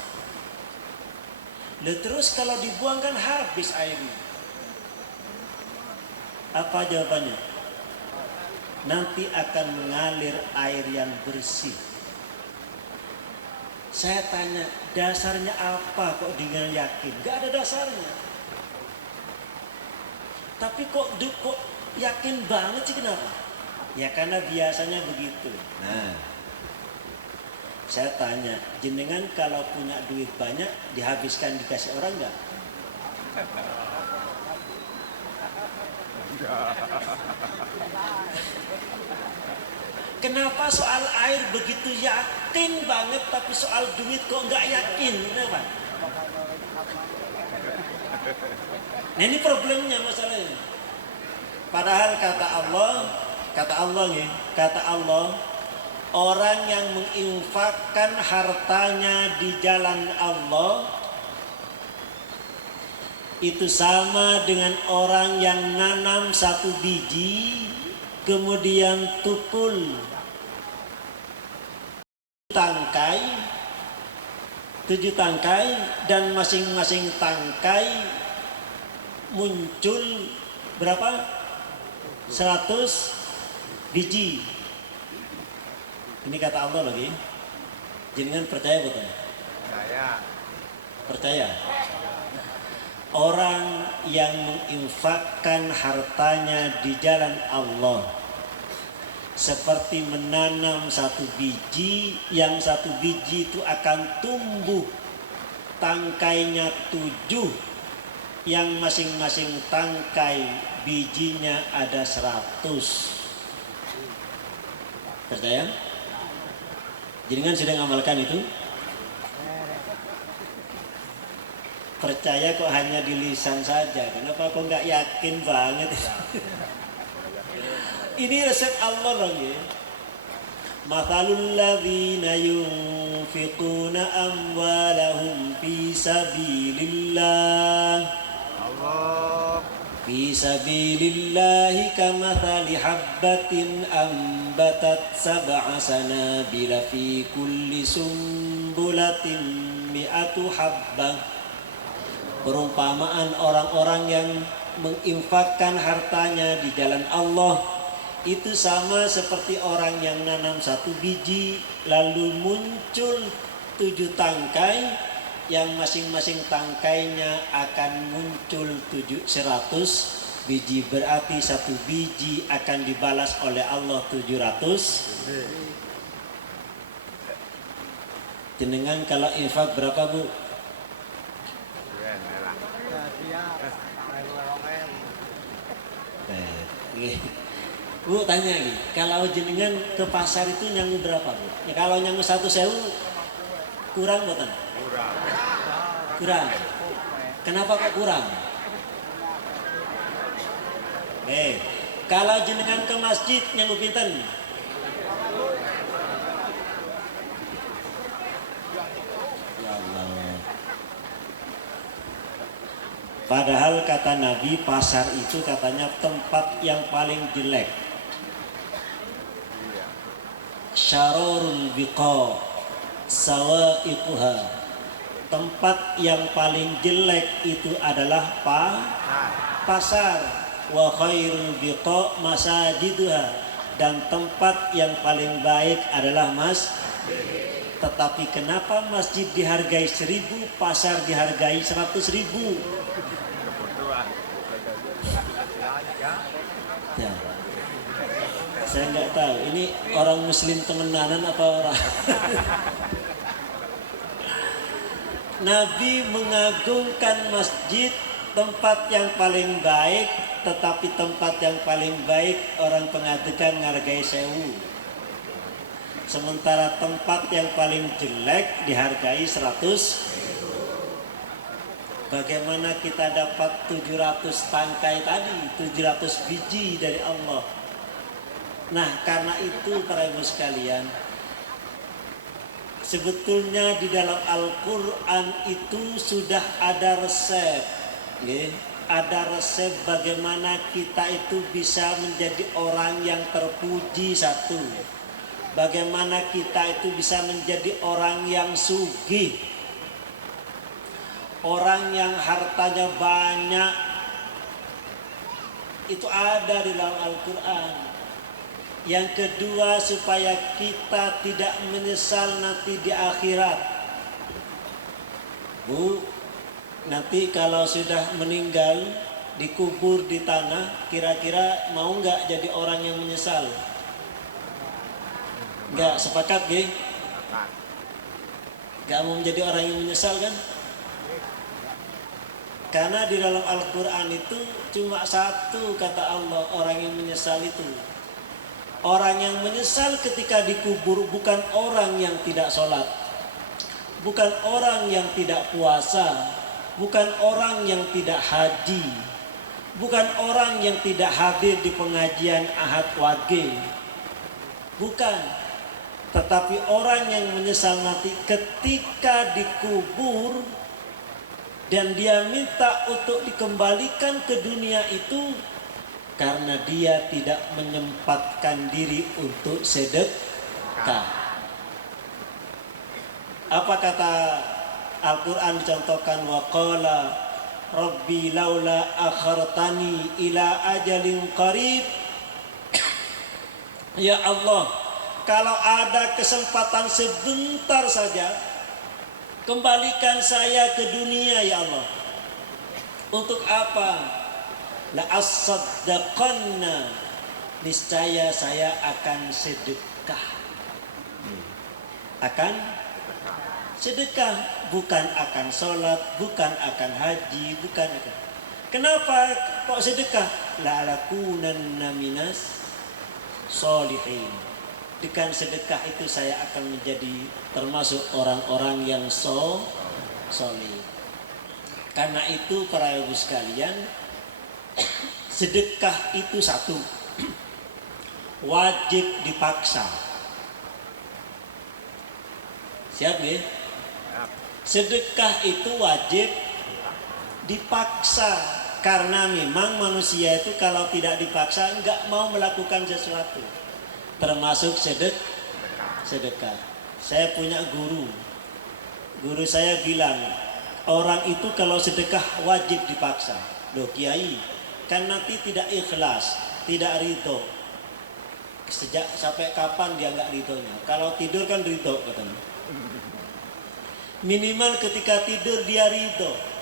Terus kalau dibuang kan habis airnya. Apa jawabannya? Nanti akan mengalir air yang bersih. Saya tanya, dasarnya apa kok dengan yakin? Gak ada dasarnya. Tapi kok yakin banget sih, kenapa? Ya karena biasanya begitu. Nah, saya tanya, jenengan kalau punya duit banyak dihabiskan dikasih orang nggak? Kenapa soal air begitu yakin banget, tapi soal duit kok nggak yakin? Kenapa? Nah ini problemnya, masalahnya. Padahal kata Allah, orang yang menginfakkan hartanya di jalan Allah itu sama dengan orang yang nanam satu biji kemudian tumpul tujuh tangkai dan masing-masing tangkai muncul berapa? 100 biji. Ini kata Allah lagi. Jenengan percaya betul? Percaya. Orang yang menginfakkan hartanya di jalan Allah seperti menanam satu biji, yang satu biji itu akan tumbuh tangkainya 7, yang masing-masing tangkai bijinya ada 100. Percaya? Jenengan sudah ngamalkan itu? Percaya kok hanya di lisan saja. Kenapa kok nggak yakin banget? Ini resep Allah lagi. Mathalul ladzina yunfiquna amwalahum fi sabilillah. Fi sabilillahi kamathali habbatin ambatat sab'a sanabila fi kulli sumbulatin mi'atu habbah. Perumpamaan orang-orang yang menginfakkan hartanya di jalan Allah itu sama seperti orang yang nanam satu biji lalu muncul 7 tangkai, yang masing-masing tangkainya akan muncul 100 biji, berarti satu biji akan dibalas oleh Allah 700. Jenengan kalau infak berapa, Bu? Bu tanya lagi, kalau jenengan ke pasar itu nyangu berapa, Bu? Ya, kalau nyangu 1.000 kurang buatan? Kurang. Kenapa kok kurang? Kalau jenengan ke masjid nyangu pinten? Ya Allah. Padahal kata Nabi, pasar itu katanya tempat yang paling jelek. Syarorul biqa sawa'iquha. Tempat yang paling jelek itu adalah pasar. Wa khairul biqa masajiduha. Dan tempat yang paling baik adalah Tetapi kenapa masjid dihargai 1.000, pasar dihargai 100.000? Ya. Saya nggak tahu ini orang muslim temenanan apa orang. Nabi mengagungkan masjid, tempat yang paling baik, tetapi tempat yang paling baik orang pengadegan ngargai 1.000. Sementara tempat yang paling jelek dihargai 100. Bagaimana kita dapat 700 tangkai tadi, 700 biji dari Allah? Nah, karena itu para ibu sekalian, sebetulnya di dalam Al-Quran itu sudah ada resep, ya? Ada resep bagaimana kita itu bisa menjadi orang yang terpuji, satu. Bagaimana kita itu bisa menjadi orang yang sugih. orang yang hartanya banyak, itu ada di dalam Al-Quran. Yang kedua, supaya kita tidak menyesal nanti di akhirat. Bu, nanti kalau sudah meninggal, dikubur di tanah, kira-kira mau nggak jadi orang yang menyesal? Nggak, sepakat gak? Nggak mau menjadi orang yang menyesal kan? Karena di dalam Al-Quran itu cuma satu kata Allah, orang yang menyesal itu. Orang yang menyesal ketika dikubur bukan orang yang tidak sholat, bukan orang yang tidak puasa, bukan orang yang tidak haji, bukan orang yang tidak hadir di pengajian Ahad Wage, bukan. Tetapi orang yang menyesal nanti ketika dikubur dan dia minta untuk dikembalikan ke dunia itu karena dia tidak menyempatkan diri untuk sedekah. Apa kata Al-Quran dicontohkan? Wa qala Rabbi laula akhartani ila ajalin qarib. Ya Allah, kalau ada kesempatan sebentar saja, kembalikan saya ke dunia ya Allah. Untuk apa? La as-saddaqanna, niscaya saya akan sedekah. Akan sedekah, bukan akan sholat, bukan akan haji, bukan akan. Kenapa kok sedekah? La lakunanna minas sholihin. Dengan sedekah itu saya akan menjadi termasuk orang-orang yang soleh. Karena itu para ibu sekalian, sedekah itu satu, wajib dipaksa. Siap ya? Sedekah itu wajib dipaksa. Karena memang manusia itu kalau tidak dipaksa enggak mau melakukan sesuatu. Termasuk sedekah. Saya punya guru. Guru saya bilang, orang itu kalau sedekah wajib dipaksa. Loh Kiai, kan nanti tidak ikhlas, tidak ridho. Sejak sampai kapan dia nggak ridhonya? Kalau tidur kan ridho katanya. Minimal ketika tidur dia ridho.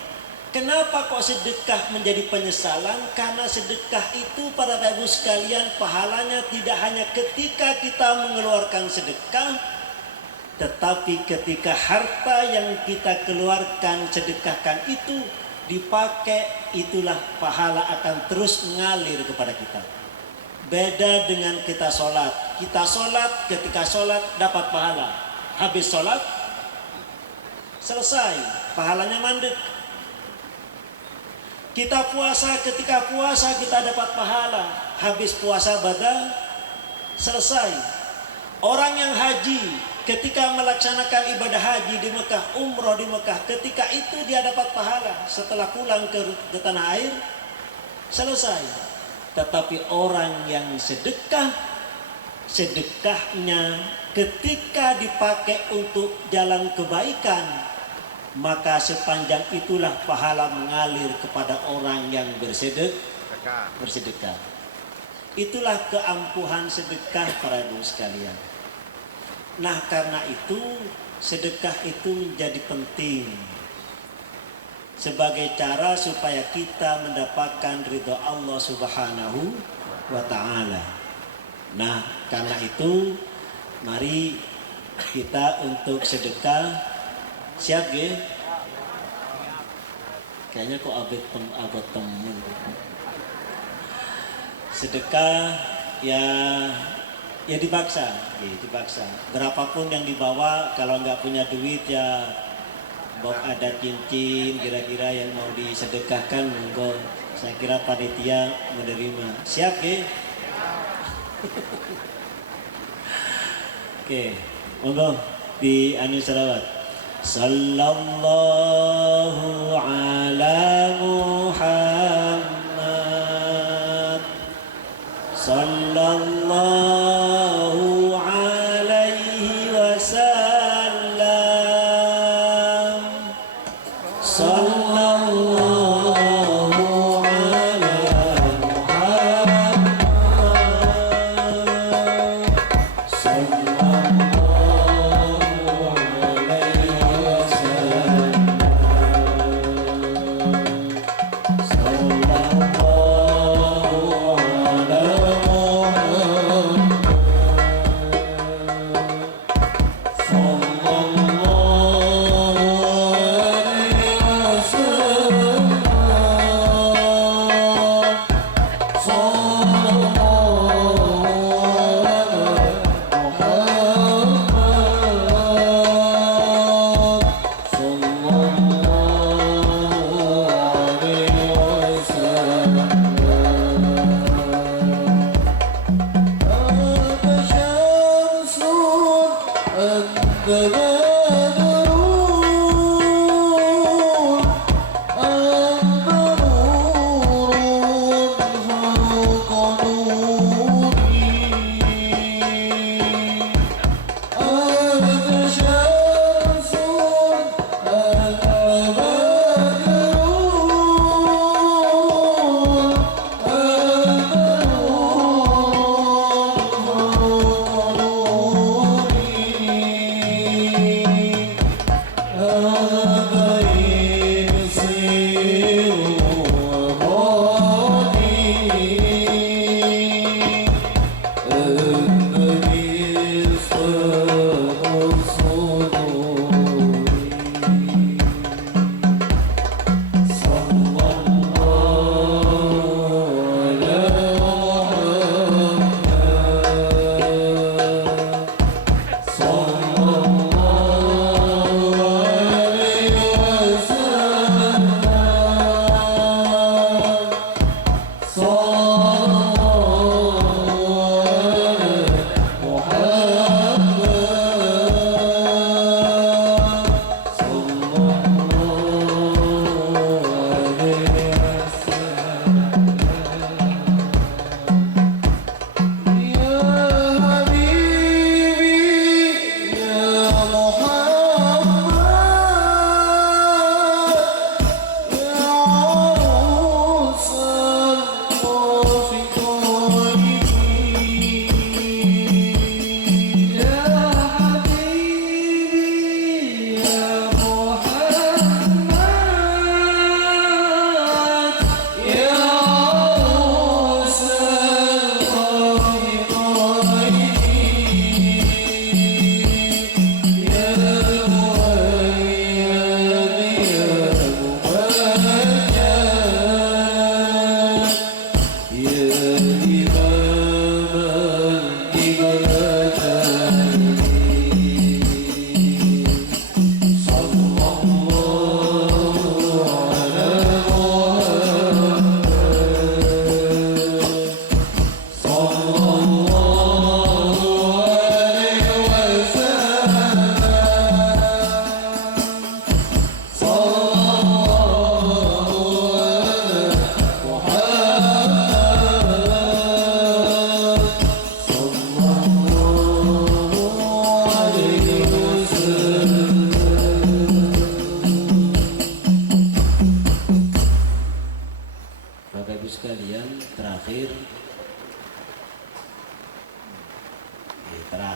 Kenapa kok sedekah menjadi penyesalan? Karena sedekah itu para ibu sekalian, pahalanya tidak hanya ketika kita mengeluarkan sedekah, tetapi ketika harta yang kita keluarkan, sedekahkan itu dipakai, itulah pahala akan terus mengalir kepada kita. Beda dengan kita sholat. Kita sholat, ketika sholat dapat pahala. Habis sholat, selesai, pahalanya mandek. Kita puasa, ketika puasa kita dapat pahala. Habis puasa badan, selesai. Orang yang haji, ketika melaksanakan ibadah haji di Mekah, umroh di Mekah, ketika itu dia dapat pahala. Setelah pulang ke tanah air, selesai. Tetapi orang yang sedekah, sedekahnya ketika dipakai untuk jalan kebaikan, maka sepanjang itulah pahala mengalir kepada orang yang bersedekah. Itulah keampuhan sedekah para ibu sekalian. Nah karena itu sedekah itu menjadi penting sebagai cara supaya kita mendapatkan ridho Allah Subhanahu wa ta'ala. Nah karena itu mari kita untuk sedekah. Siap ya? Kayaknya kok abot temen. Sedekah ya dipaksa, dipaksa. Berapapun yang dibawa, kalau nggak punya duit ya bawa ada cincin kira-kira yang mau disedekahkan, monggo. Saya kira panitia menerima. Siap ya? Oke, monggo di anu selawat. Sallallahu ala Muhammad, sallallahu alaihi wasallam, sallallahu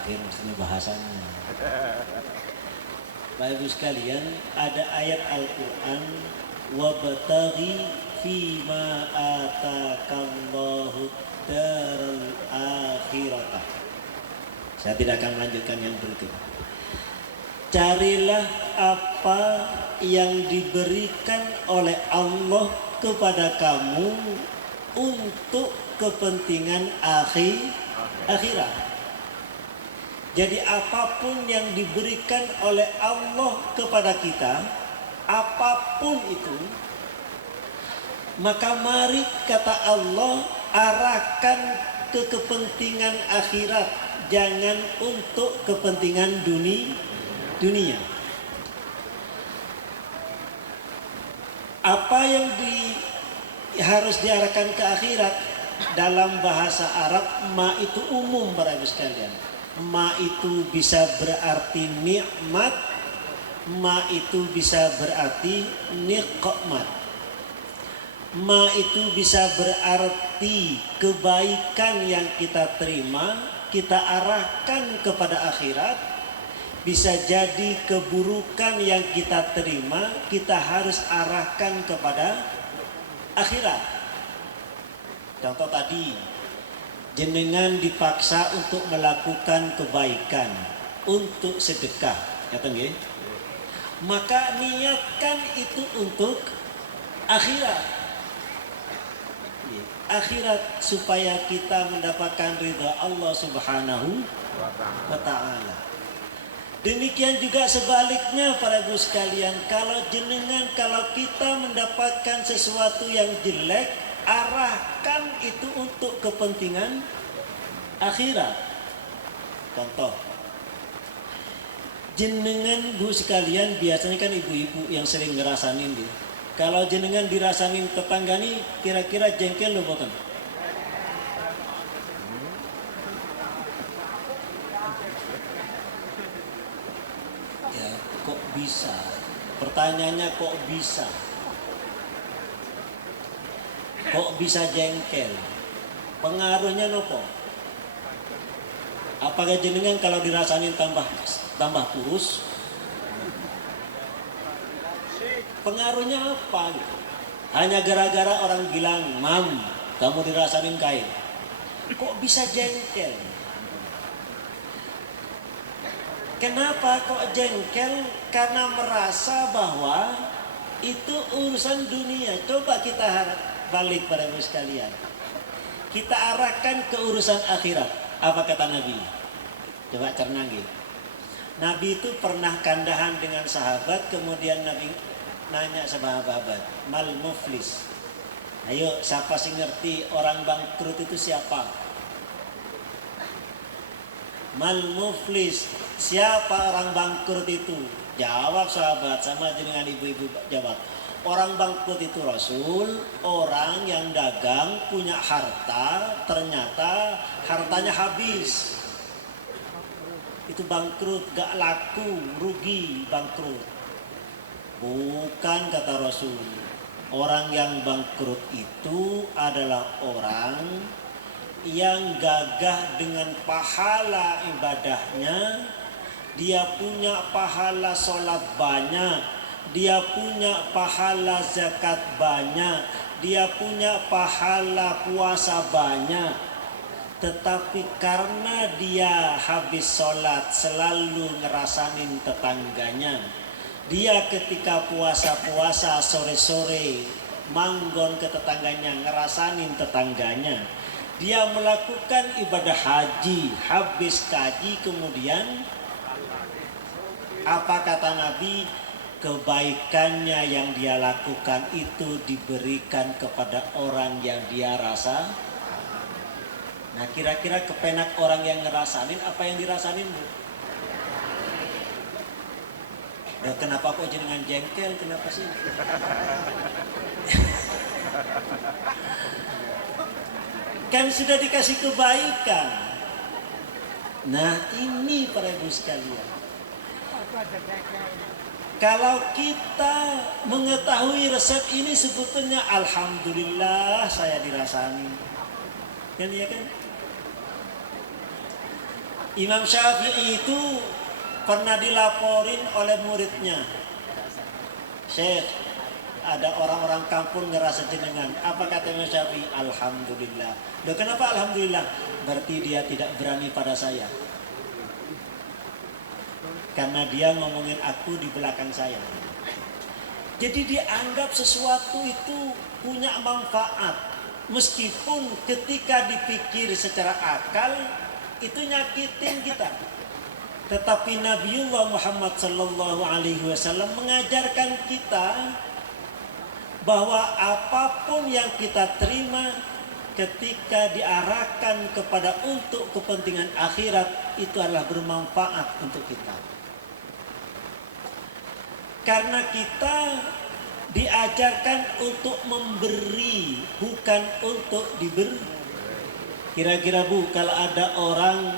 terakhir maksudnya bahasanya. Bapak Ibu sekalian, ada ayat Al-Quran, wabtaghi fima atakallahu daral akhirata. Saya tidak akan melanjutkan yang berikut. Carilah apa yang diberikan oleh Allah kepada kamu untuk kepentingan akhirat. Jadi apapun yang diberikan oleh Allah kepada kita, apapun itu, maka mari kata Allah arahkan ke kepentingan akhirat, jangan untuk kepentingan dunia. Apa yang harus diarahkan ke akhirat dalam bahasa Arab, ma itu umum para ibu sekalian. Ma itu bisa berarti nikmat, ma itu bisa berarti nikmat, ma itu bisa berarti kebaikan yang kita terima, kita arahkan kepada akhirat. Bisa jadi keburukan yang kita terima, kita harus arahkan kepada akhirat. Contoh tadi, jenengan dipaksa untuk melakukan kebaikan, untuk sedekah, kata nggih? Maka niatkan itu untuk akhirat. Akhirat supaya kita mendapatkan ridha Allah Subhanahu wa ta'ala. Demikian juga sebaliknya para ibu sekalian, kalau kita mendapatkan sesuatu yang jelek, arahkan itu untuk kepentingan akhirat. Contoh, Jenengan bu sekalian, biasanya kan ibu-ibu yang sering ngerasanin dia. Kalau jenengan dirasanin tetangga nih, kira-kira jengkel lo bukan? Ya, kok bisa? Pertanyaannya kok bisa? Kok bisa jengkel? Pengaruhnya nopo? Apakah jenengan kalau dirasanin tambah kurus? Pengaruhnya apa gitu? Hanya gara-gara orang bilang, "Mam, kamu dirasanin kain." Kok bisa jengkel? Kenapa kok jengkel? Karena merasa bahwa itu urusan dunia. Coba kita balik pada ibu sekalian. Kita arahkan ke urusan akhirat. Apa kata Nabi? Coba cernangi. Nabi itu pernah kandahan dengan sahabat, kemudian Nabi nanya sama sahabat, "Mal muflis?" Ayo, siapa sih ngerti orang bangkrut itu siapa? Mal muflis, siapa orang bangkrut itu? Jawab sahabat, sama dengan ibu-ibu jawab. Orang bangkrut itu Rasul, orang yang dagang punya harta, ternyata hartanya habis. Itu bangkrut, gak laku, rugi, bangkrut. Bukan, kata Rasul. Orang yang bangkrut itu adalah orang yang gagah dengan pahala ibadahnya. Dia punya pahala sholat banyak, dia punya pahala zakat banyak, dia punya pahala puasa banyak. Tetapi karena dia habis sholat selalu ngerasanin tetangganya, dia ketika puasa-puasa sore-sore manggon ke tetangganya, ngerasanin tetangganya. Dia melakukan ibadah haji, habis kaji kemudian apa kata Nabi? Kebaikannya yang dia lakukan itu diberikan kepada orang yang dia rasa. Nah, kira-kira kepenak orang yang ngerasanin apa yang dirasanin, Bu? Ya, kenapa kok jenengan jengkel? Kenapa sih? Kan sudah dikasih kebaikan. Nah, ini para ibu sekalian. Kalau kita mengetahui resep ini, sebetulnya alhamdulillah saya dirasani. Kan ya kan? Imam Syafi'i itu pernah dilaporin oleh muridnya, "Syekh, ada orang-orang kampung ngerasa jenengan." Apa kata Imam Syafi'i? "Alhamdulillah." Loh, kenapa alhamdulillah? Berarti dia tidak berani pada saya. Karena dia ngomongin aku di belakang saya. Jadi dianggap sesuatu itu punya manfaat. Meskipun ketika dipikir secara akal itu nyakitin kita. Tetapi Nabiullah Muhammad sallallahu alaihi wasallam mengajarkan kita bahwa apapun yang kita terima ketika diarahkan kepada untuk kepentingan akhirat itu adalah bermanfaat untuk kita. Karena kita diajarkan untuk memberi, bukan untuk diberi. Kira-kira Bu, kalau ada orang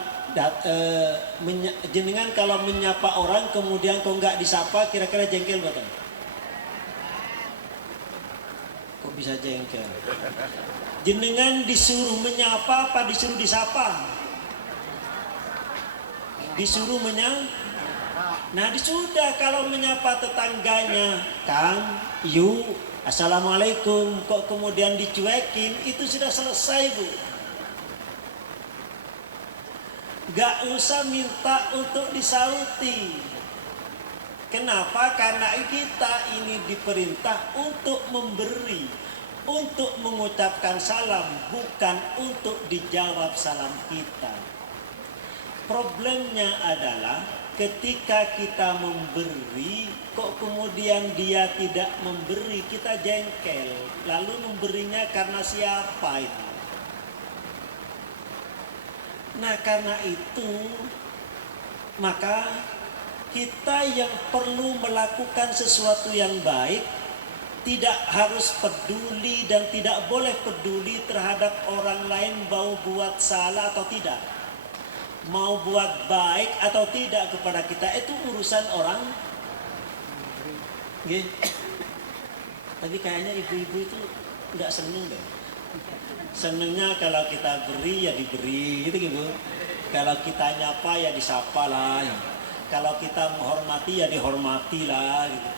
jenengan kalau menyapa orang kemudian kok nggak disapa, kira-kira jengkel bukan? Kok bisa jengkel? Jenengan disuruh menyapa apa disuruh disapa? Disuruh menyapa. Nah, sudah kalau menyapa tetangganya, "Kang, Yu, assalamualaikum," kok kemudian dicuekin, itu sudah selesai, Bu. Gak usah minta untuk disauti. Kenapa? Karena kita ini diperintah untuk memberi, untuk mengucapkan salam, bukan untuk dijawab salam kita. Problemnya adalah ketika kita memberi, kok kemudian dia tidak memberi, kita jengkel. Lalu memberinya karena siapa itu? Nah, karena itu maka kita yang perlu melakukan sesuatu yang baik tidak harus peduli dan tidak boleh peduli terhadap orang lain mau buat salah atau tidak, mau buat baik atau tidak kepada kita, itu urusan orang. Tapi kayaknya ibu-ibu itu nggak seneng deh. Senengnya kalau kita beri ya diberi, gitu gitu. Kalau kita nyapa ya disapa lah. Kalau kita menghormati ya dihormati lah. Gitu.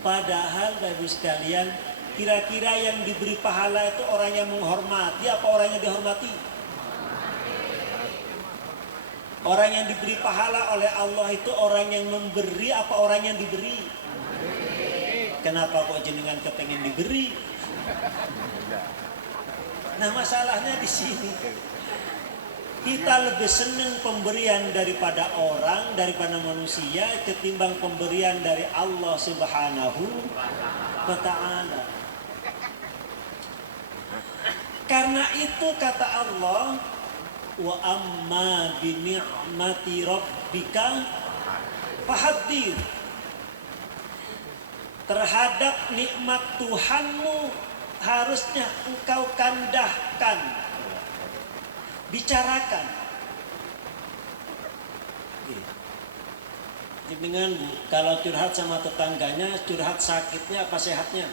Padahal Bapak sekalian, kira-kira yang diberi pahala itu orang yang menghormati apa orang yang dihormati? Orang yang diberi pahala oleh Allah itu orang yang memberi apa orang yang diberi? Kenapa kok jenengan kepengen diberi? Nah, masalahnya di sini. Kita lebih senang pemberian daripada orang, daripada manusia, ketimbang pemberian dari Allah Subhanahu wa Ta'ala. Karena itu kata Allah, wa amma bi ni'mati rabbika fahaddits. Terhadap nikmat Tuhanmu harusnya engkau kandahkan, bicarakan. Dengan kalau curhat sama tetangganya, curhat sakitnya apa sehatnya?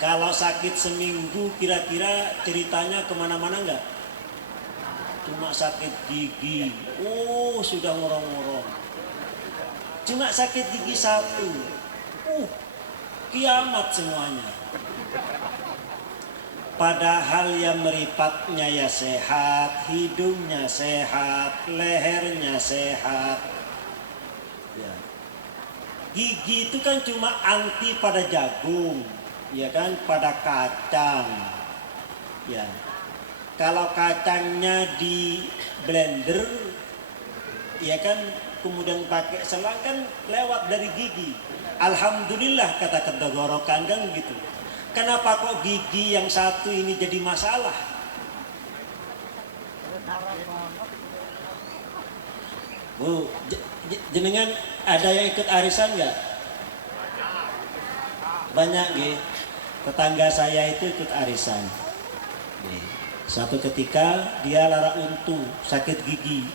Kalau sakit seminggu kira-kira ceritanya kemana-mana enggak? Cuma sakit gigi, sudah ngorong-ngorong. Cuma sakit gigi satu, kiamat semuanya. Padahal yang meripatnya ya sehat, hidungnya sehat, lehernya sehat. Ya. Gigi itu kan cuma anti pada jagung, ya kan, pada kacang. Ya. Kalau kacangnya di blender, ya kan, kemudian pakai selang kan lewat dari gigi. Alhamdulillah kata tenggorokan kan gitu. Kenapa kok gigi yang satu ini jadi masalah? Bu, jenengan ada yang ikut arisan nggak? Banyak gitu. Tetangga saya itu ikut arisan. Satu ketika dia lara untu, sakit gigi.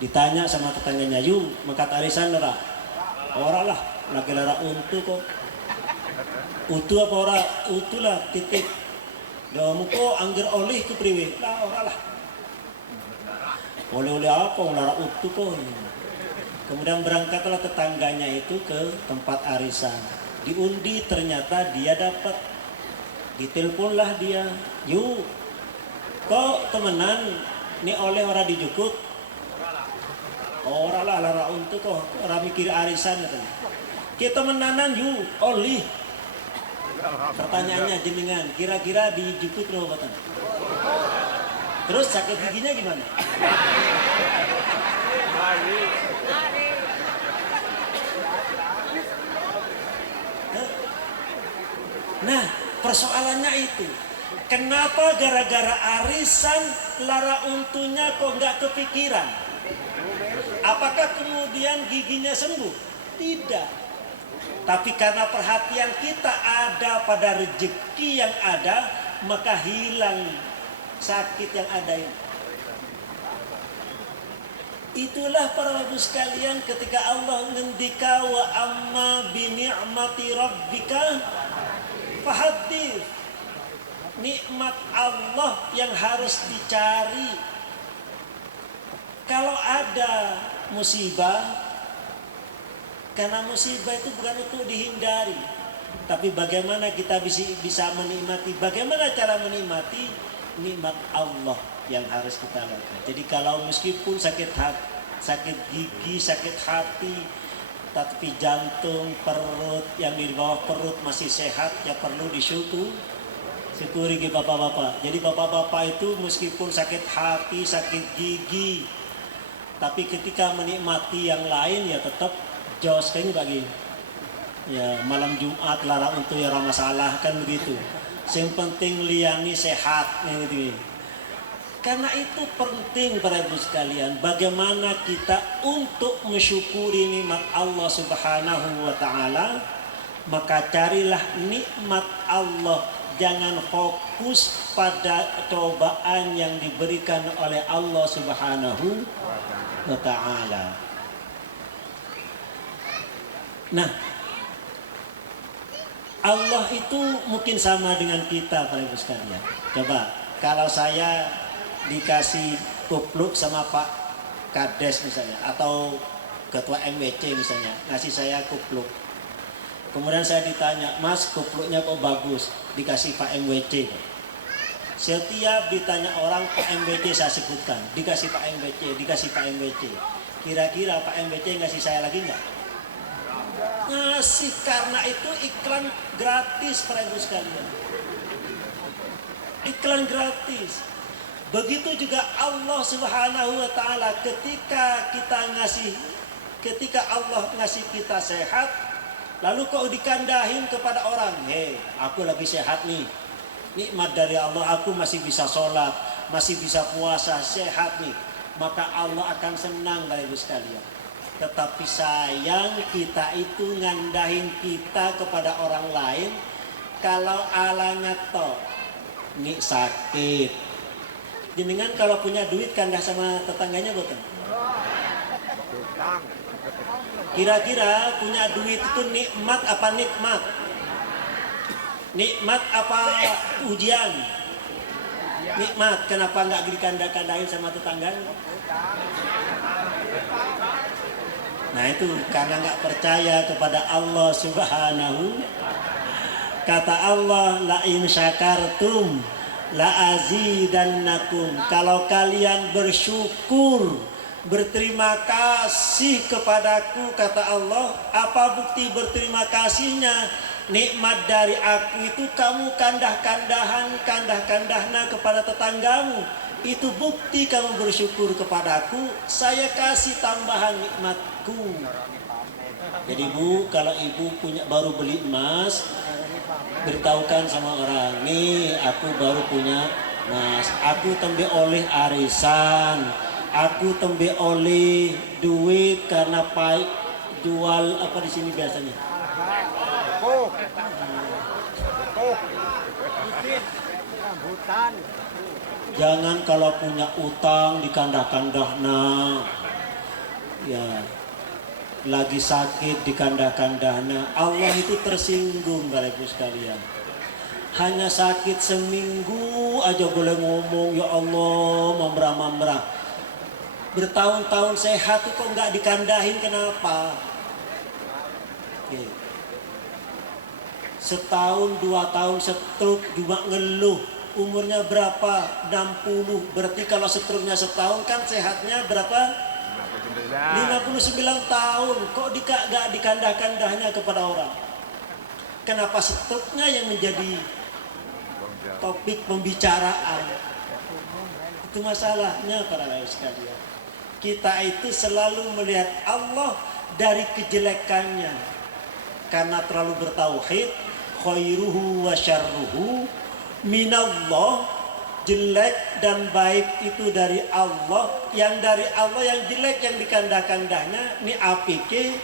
Ditanya sama tetangganya, "Yuk, mengkat arisan lara?" "Ora lah, lagi lara untu kok." "Utu apa ora?" "Utu lah, titik." "Damu kok angger oleh ke priwe?" "Lah, ora lah." "Oleh-oleh apa? Lara utu kok." Kemudian berangkatlah tetangganya itu ke tempat arisan. Diundi, ternyata dia dapat. Diteleponlah dia, "Yuk, kok temenan ini oleh orang dijukut?" "Ora lah, lara untuk kok, orang mikir arisan." Katanya. "Kita menanan yuk, oleh." Pertanyaannya jenengan, kira-kira dijukut loh katanya. Terus sakit giginya gimana? Nah, persoalannya itu, kenapa gara-gara arisan lara untunya kok nggak kepikiran? Apakah kemudian giginya sembuh? Tidak. Tapi karena perhatian kita ada pada rezeki yang ada, maka hilang sakit yang ada ini. Itulah para ibu sekalian ketika Allah ngendika wa amma bi ni'mati rabbika fahaddits. Nikmat Allah yang harus dicari. Kalau ada musibah, karena musibah itu bukan untuk dihindari, tapi bagaimana kita bisa menikmati, bagaimana cara menikmati nikmat Allah yang harus kita lakukan. Jadi kalau meskipun sakit hati, sakit gigi, sakit hati, tapi jantung, perut, yang di bawah perut masih sehat, ya perlu syukuri ke bapak-bapak. Jadi bapak-bapak itu meskipun sakit hati, sakit gigi, tapi ketika menikmati yang lain ya tetap jos kayaknya bagi. Ya, malam Jumat larang untuk ya masalah kan begitu. Yang penting liani sehat gitu. Karena itu penting para ibu sekalian, bagaimana kita untuk mensyukuri nikmat Allah Subhanahu wa taala, maka carilah nikmat Allah, jangan fokus pada cobaan yang diberikan oleh Allah Subhanahu wa taala. Nah, Allah itu mungkin sama dengan kita para ibu sekalian. Coba kalau saya dikasih kupluk sama Pak Kades misalnya, atau Ketua MWC misalnya, ngasih saya kupluk. Kemudian saya ditanya, Mas kupluknya kok bagus, dikasih Pak MWC. Setiap ditanya orang Pak MWC saya sebutkan, dikasih Pak MWC, dikasih Pak MWC. Kira-kira Pak MWC ngasih saya lagi enggak? Ngasih, karena itu iklan gratis para ibu sekalian. Iklan gratis. Begitu juga Allah Subhanahu wa taala, ketika Allah ngasih kita sehat, lalu kau dikandahin kepada orang, "Hei, aku lagi sehat nih. Nikmat dari Allah, aku masih bisa sholat, masih bisa puasa, sehat nih." Maka Allah akan senang para ibu sekalian. Tetapi sayang kita itu ngandahin kita kepada orang lain, kalau alanya toh nih sakit. Jenengan kalau punya duit kandah sama tetangganya boten? Kira-kira punya duit itu nikmat apa nikmat? Nikmat apa ujian? Nikmat. Kenapa nggak dikandah-kandahin sama tetangganya? Nah itu karena nggak percaya kepada Allah Subhanahu. Kata Allah, la in syakartum la azidannakum. Kalau kalian bersyukur, berterima kasih kepadaku, kata Allah, apa bukti berterima kasihnya? Nikmat dari aku itu kamu kandah-kandahna kepada tetanggamu. Itu bukti kamu bersyukur kepadaku, saya kasih tambahan nikmatku. Jadi Bu, kalau ibu baru beli emas, beritahukan sama orang, nih aku baru punya emas, aku tembe oleh arisan, aku tembe oleh duit karena jual apa di sini biasanya? Jangan kalau punya utang dikandah-kandahna, ya lagi sakit dikandah-kandahna. Allah itu tersinggung Bapak Ibu sekalian. Hanya sakit seminggu aja boleh ngomong, ya Allah memberah-memberah. Bertahun-tahun sehat itu kok nggak dikandahin, kenapa? Oke. Setahun 2 tahun stroke juga ngeluh. Umurnya berapa? 60. Berarti kalau stroke-nya setahun kan sehatnya berapa? 59 tahun. Kok gak dikandah-kandahnya kepada orang? Kenapa stroke-nya yang menjadi topik pembicaraan? Itu masalahnya para ibu sekalian. Kita itu selalu melihat Allah dari kejelekannya. Karena terlalu bertauhid, khairuhu wa syarruhu minallah, jelek dan baik itu dari Allah. Yang dari Allah, yang jelek yang dikandah-kandahnya ini apike.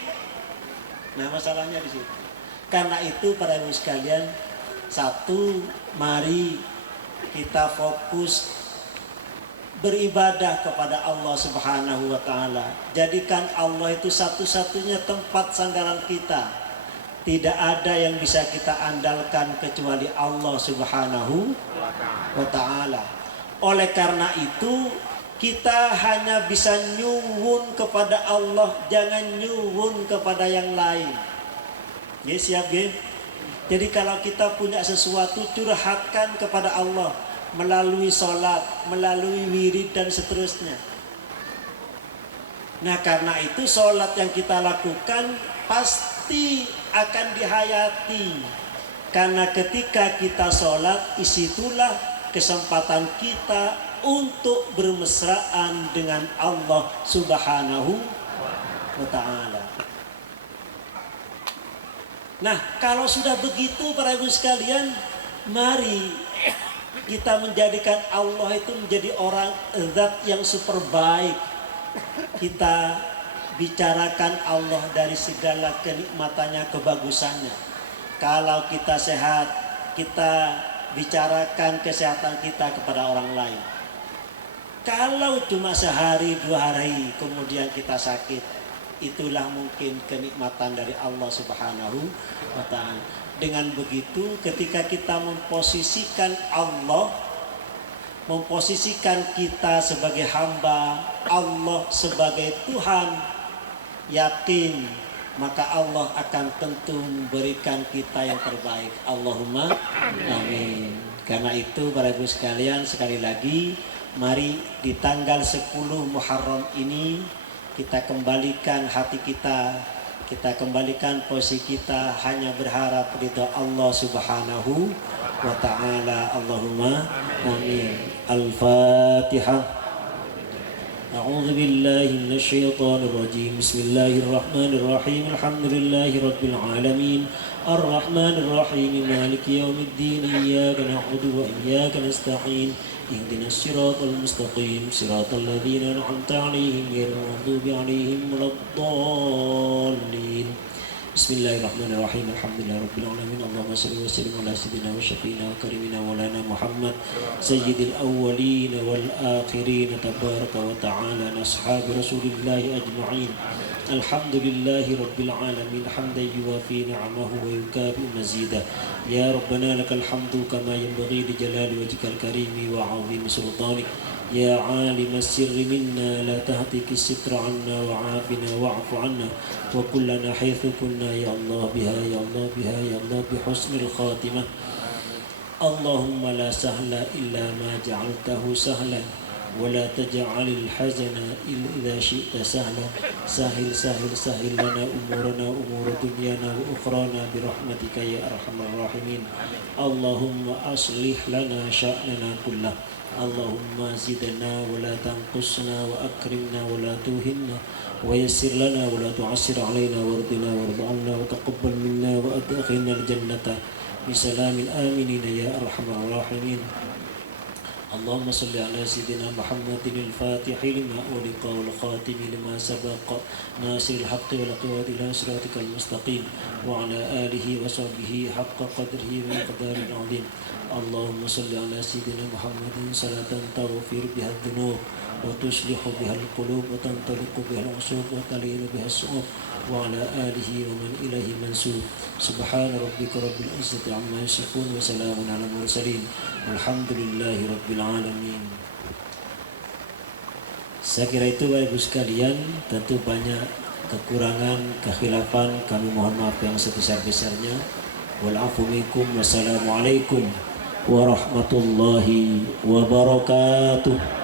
Nah masalahnya di situ. Karena itu para ibu sekalian, satu, mari kita fokus beribadah kepada Allah Subhanahu wa taala. Jadikan Allah itu satu-satunya tempat sandaran kita. Tidak ada yang bisa kita andalkan kecuali Allah Subhanahu wa ta'ala. Oleh karena itu kita hanya bisa nyuwun kepada Allah, jangan nyuwun kepada yang lain. Ya, siap ya? Jadi kalau kita punya sesuatu, curhatkan kepada Allah melalui sholat, melalui wirid dan seterusnya. Nah karena itu sholat yang kita lakukan pasti akan dihayati. Karena ketika kita sholat, disitulah kesempatan kita untuk bermesraan dengan Allah Subhanahu wa ta'ala. Nah, kalau sudah begitu para ibu sekalian, mari kita menjadikan Allah itu menjadi orang zat yang super baik. Kita bicarakan Allah dari segala kenikmatannya, kebagusannya. Kalau kita sehat, kita bicarakan kesehatan kita kepada orang lain. Kalau cuma sehari dua hari kemudian kita sakit, itulah mungkin kenikmatan dari Allah Subhanahu wa ta'ala. Dengan begitu ketika kita memposisikan Allah, memposisikan kita sebagai hamba, Allah sebagai Tuhan, yakin maka Allah akan tentu memberikan kita yang terbaik. Allahumma amin. Karena itu para ibu sekalian, sekali lagi mari di tanggal 10 Muharram ini kita kembalikan hati kita, kita kembalikan posisi kita hanya berharap ridha Allah Subhanahu wa ta'ala. Allahumma amin. Al-Fatihah. أعوذ بالله من الشيطان الرجيم بسم الله الرحمن الرحيم الحمد لله رب العالمين الرحمن الرحيم مالك يوم الدين إياك نعبد وإياك نستعين اهدنا الصراط المستقيم صراط الذين أنعمت عليهم غير المغضوب عليهم ولا الضالين بسم الله الرحمن الرحيم الحمد لله رب العالمين اللهم صل وسلم على سيدنا وشفينا وكريمنا مولانا محمد سيد الأولين والآخرين تبارك وتعالى أصحاب رسول الله أجمعين الحمد لله رب العالمين حمدا يوافي نعمه ويكافئ مزيده يا ربنا لك الحمد كما ينبغي لجلال وجهك الكريم وعظيم سلطانك يا عالم السر منا لا تهتك الستر عنا وعافنا واعف عنا وكلنا حيث كنا يا الله بها يا الله بها يا الله بحسن الخاتمة اللهم لا سهل إلا ما جعلته سهلا ولا تجعل الحزن إذا شئت سهلا سهل سهل سهل لنا أمورنا أمور دنيانا وأخرانا برحمتك يا أرحم الراحمين اللهم أصلح لنا شأننا كله اللهم زدنا ولا تنقصنا وأكرمنا ولا توهنا ويسر لنا ولا تعسر علينا وارضنا وارض عنا وتقبل منا وأدخلنا الجنة بسلام آمنين يا أرحم الراحمين اللهم صل على سيدنا محمد الفاتح لما أغلق والخاتم لما سبق ناصر الحق والقواد إلى صراطك المستقيم وعلى آله وصحبه حق قدره ومقدار عظيم اللهم صل على سيدنا محمد صلاة تغفر بها الذنوب وتصلح بها القلوب وتنطلق بها العصوب وتلين بها الصعوب وعلى آله ومن إليه منسوب سبحان ربك رب العزة عما يصفون وسلام على المرسلين والحمد لله رب العالمين. Saya kira itu Bapak Ibu sekalian, tentu banyak kekurangan, kekhilafan, kami mohon maaf yang sebesar-besarnya. Wal-afu minkum, wassalamualaikum warahmatullahi wabarakatuh.